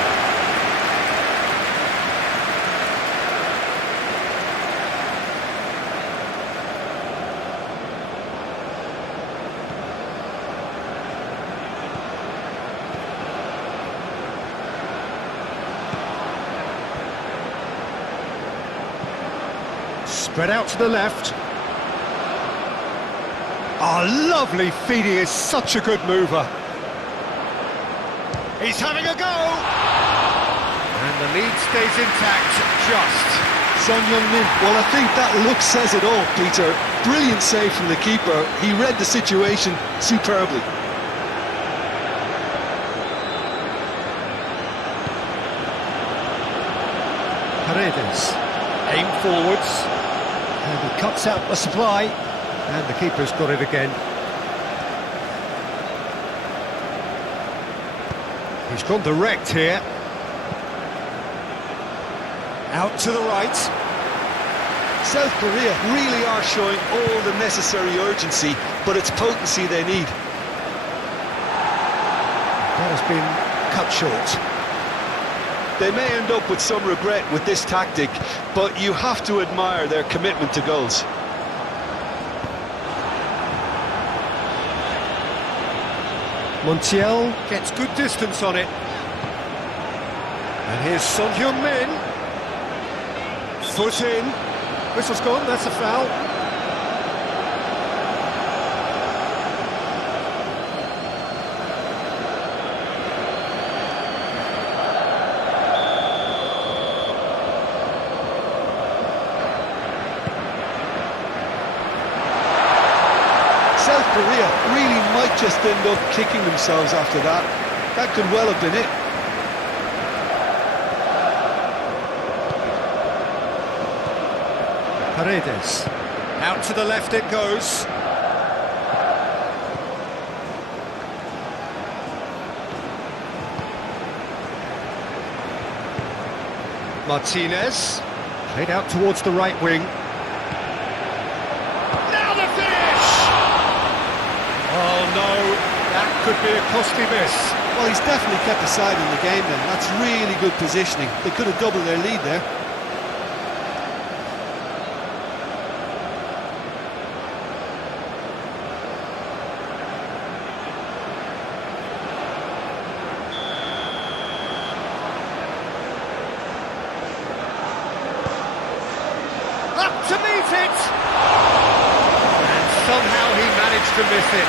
Spread out to the left. Oh, lovely feed, he is such a good mover. He's having a go! And the lead stays intact, just. Son Heung-min, well, I think that look says it all, Peter. Brilliant save from the keeper. He read the situation superbly. Paredes, aim forwards. And he cuts out the supply, and the keeper's got it again. He's gone direct here. Out to the right. South Korea really are showing all the necessary urgency, but it's potency they need. That has been cut short. They may end up with some regret with this tactic, but you have to admire their commitment to goals. Montiel gets good distance on it. And here's Son-Heung-min. Foot in. Whistle's gone, that's a foul. South Korea really might just end up kicking themselves after that. That could well have been it. Paredes. Out to the left it goes. Martinez. Played out towards the right wing. Now the finish! Oh no, that could be a costly miss. Well, he's definitely kept the side in the game then. That's really good positioning. They could have doubled their lead there. Up to meet it! And somehow he managed to miss it.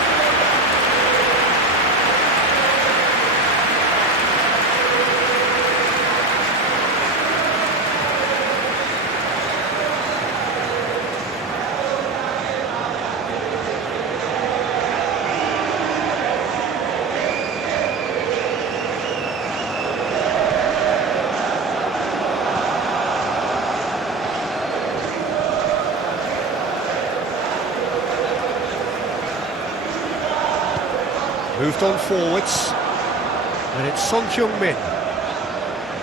Moved on forwards, and it's Son-Heung-min.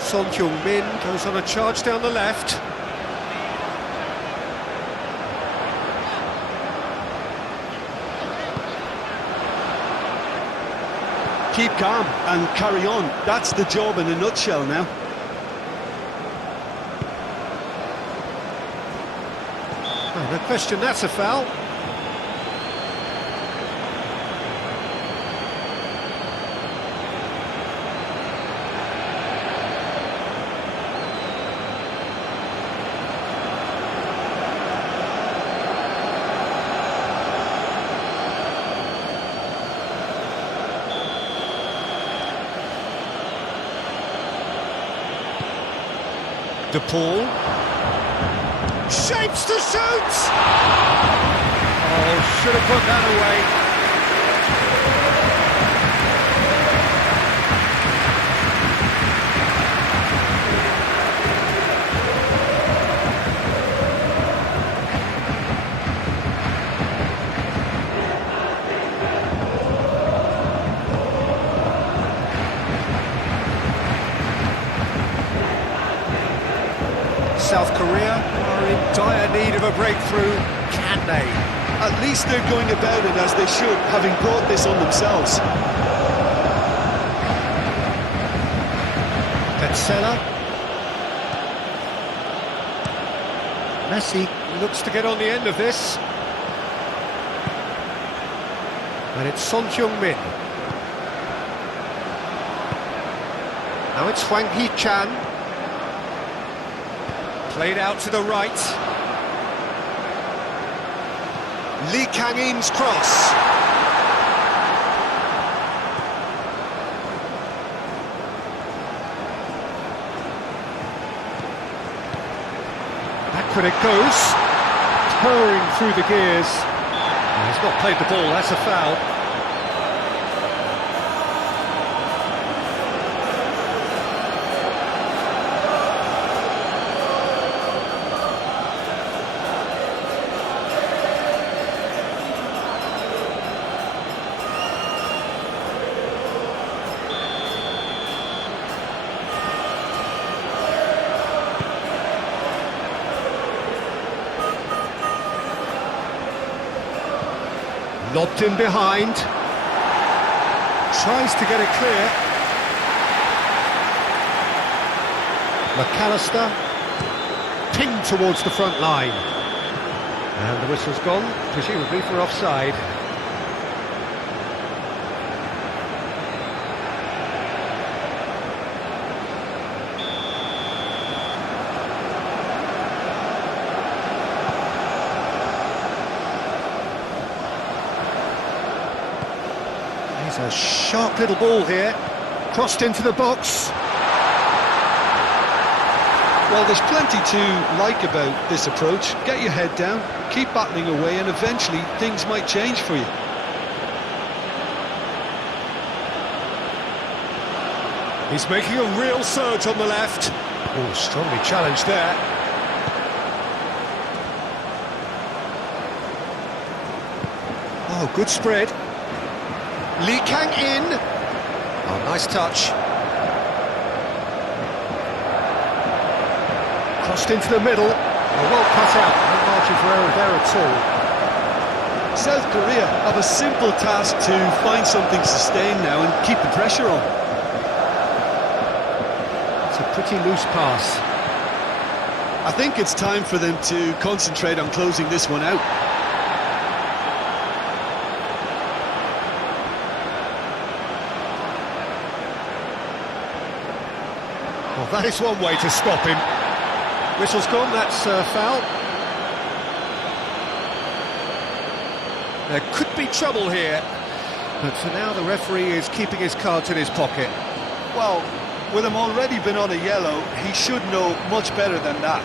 Son-Heung-min goes on a charge down the left. Keep calm and carry on. That's the job in a nutshell now. Oh, no question, that's a foul. De Paul. Shapes to shoot! Oh, should have put that away. South Korea are in dire need of a breakthrough, can they? At least they're going about it as they should, having brought this on themselves. Petzela. Messi looks to get on the end of this. And it's Son-Heung-min. Now it's Hwang Hee-chan. Played out to the right. Lee Kang-in's cross. Backward it goes. Purring through the gears. He's not played the ball, that's a foul. Lobbed in behind. Tries to get it clear. McAllister. Pinged towards the front line. And the whistle's gone, presumably for offside. He's a sharp little ball here. Crossed into the box. Well, there's plenty to like about this approach. Get your head down, keep battling away, and eventually things might change for you. He's making a real surge on the left. Oh, strongly challenged there. Oh, good spread. Lee Kang in. Oh, nice touch. Crossed into the middle. Well cut out. No margin for error there at all. South Korea have a simple task to find something sustained now and keep the pressure on. It's a pretty loose pass. I think it's time for them to concentrate on closing this one out. Well, that is one way to stop him. Whistle's gone, that's foul. There could be trouble here, but for now the referee is keeping his cards in his pocket. Well, with him already been on a yellow, he should know much better than that.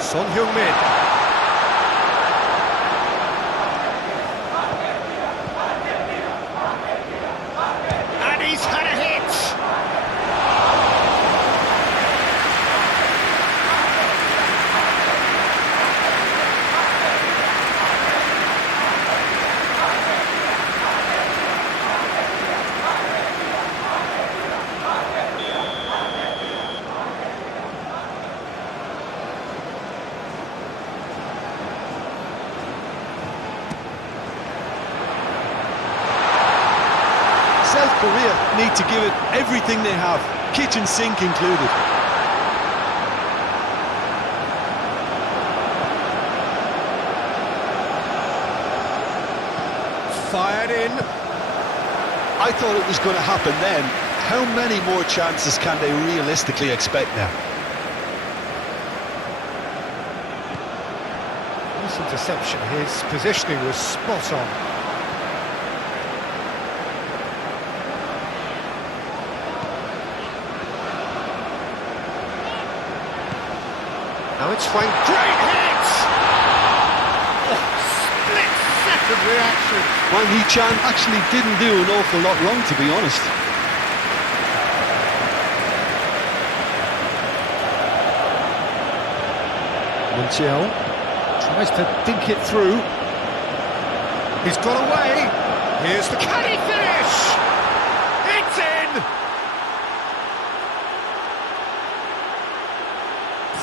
Son Heung-min. And he's had a hit! South Korea need to give it everything they have, kitchen sink included. Fired in. I thought it was going to happen then. How many more chances can they realistically expect now? Nice interception. His positioning was spot on. Now it's Frank. Great hit! Oh, split-second reaction. Wang Hee-chan actually didn't do an awful lot wrong, to be honest. Montiel tries to dink it through. He's got away. Here's the... Can he finish? It's in!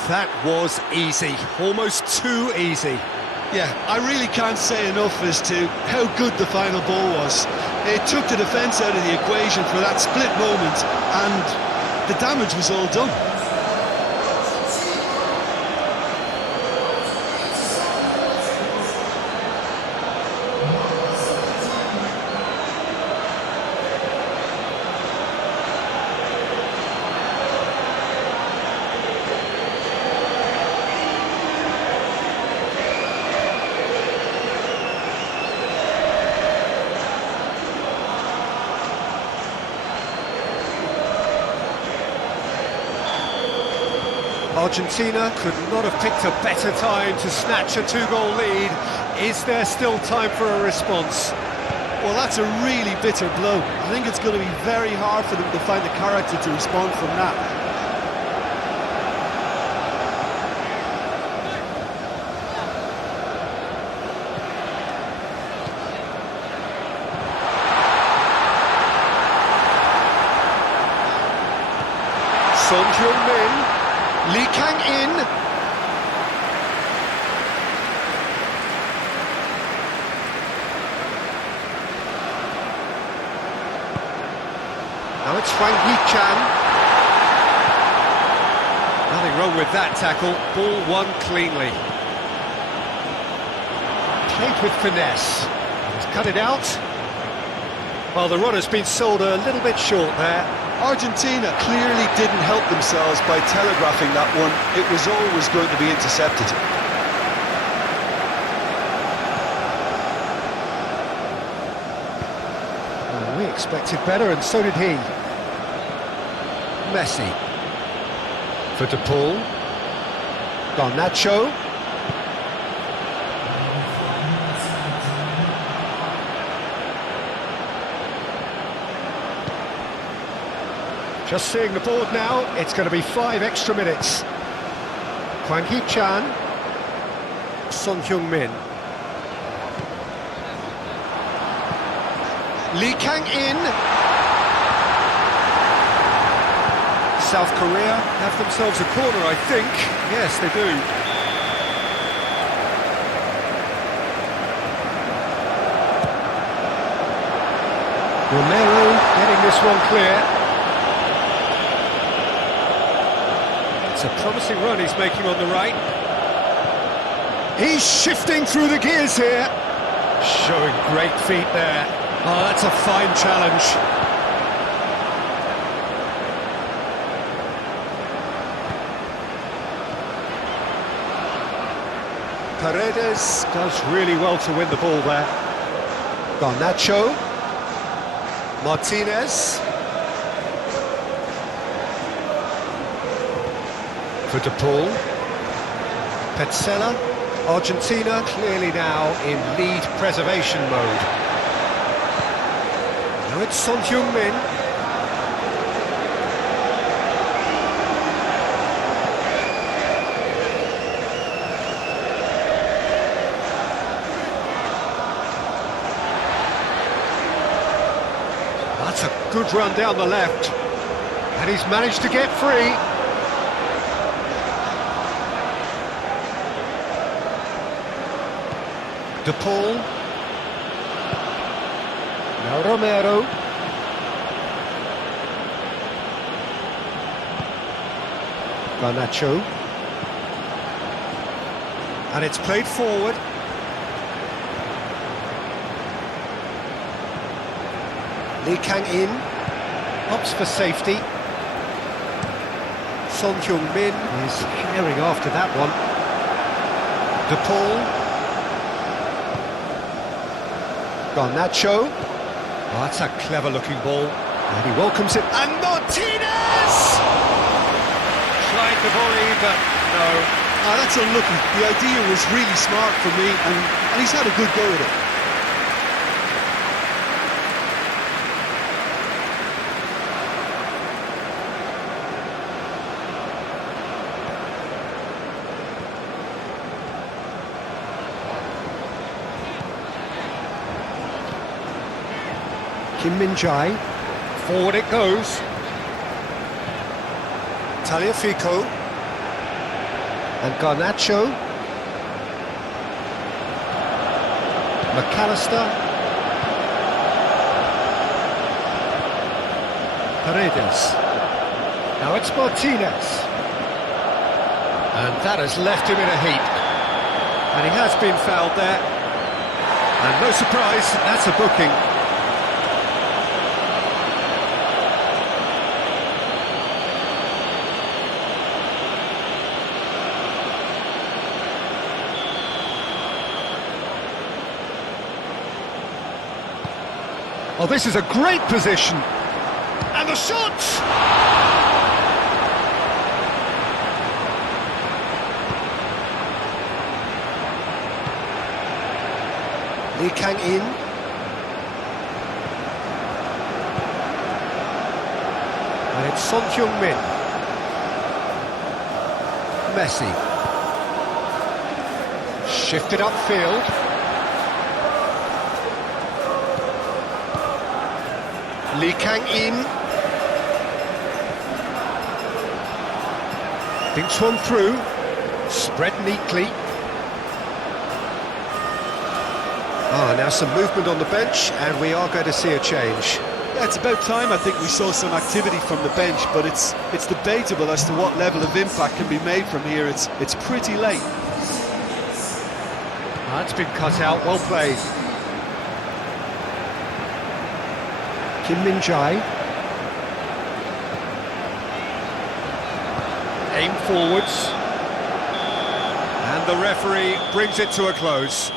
That was easy, almost too easy. Yeah, I really can't say enough as to how good the final ball was. It took the defence out of the equation for that split moment, and the damage was all done. Argentina could not have picked a better time to snatch a two-goal lead. Is there still time for a response? Well, that's a really bitter blow. I think it's going to be very hard for them to find the character to respond from that. Son Heung-min, Lee Kang-in. Now it's Wang Yi-chan. Nothing wrong with that tackle. Ball won cleanly. Played with finesse. He's cut it out. Well, the runner's been sold a little bit short there. Argentina clearly didn't help themselves by telegraphing that one. It was always going to be intercepted. Well, we expected better, and so did he. Messi. For De Paul. Garnacho. Just seeing the board now, it's going to be 5 extra minutes. Hwang Hee-chan, Son Heung-min, Lee Kang-in. South Korea have themselves a corner, I think. Yes, they do. Romero getting this one clear. It's a promising run he's making on the right. He's shifting through the gears here. Showing great feet there. Oh, that's a fine challenge. Paredes does really well to win the ball there. Garnacho. Martinez. For De Paul. Petzela. Argentina clearly now in lead preservation mode. Now it's Son Heung-min. That's a good run down the left. And he's managed to get free. De Paul. Now Romero. Garnacho. And it's played forward. Lee Kang-in opts for safety. Son Heung-min is herring after that one. De Paul. Garnacho. Oh, that's a clever-looking ball. And he welcomes it. And Martinez! Tried the volley, but no. Ah, that's unlucky. The idea was really smart for me, and he's had a good go at it. Kim Min-jae, forward it goes. Taliafico. And Garnacho. McAllister. Paredes. Now it's Martinez. And that has left him in a heap. And he has been fouled there. And no surprise, that's a booking. Oh, this is a great position. And the shot! Lee Kang-in. And it's Son Heung-min. Messi. Shifted upfield. Lee Kang-in. Thinks one through, spread neatly. Now some movement on the bench, and we are going to see a change. Yeah, it's about time I think we saw some activity from the bench, but it's debatable as to what level of impact can be made from here. It's pretty late. That's been cut out, well played. Kim Min-jae. Aim forwards. And the referee brings it to a close.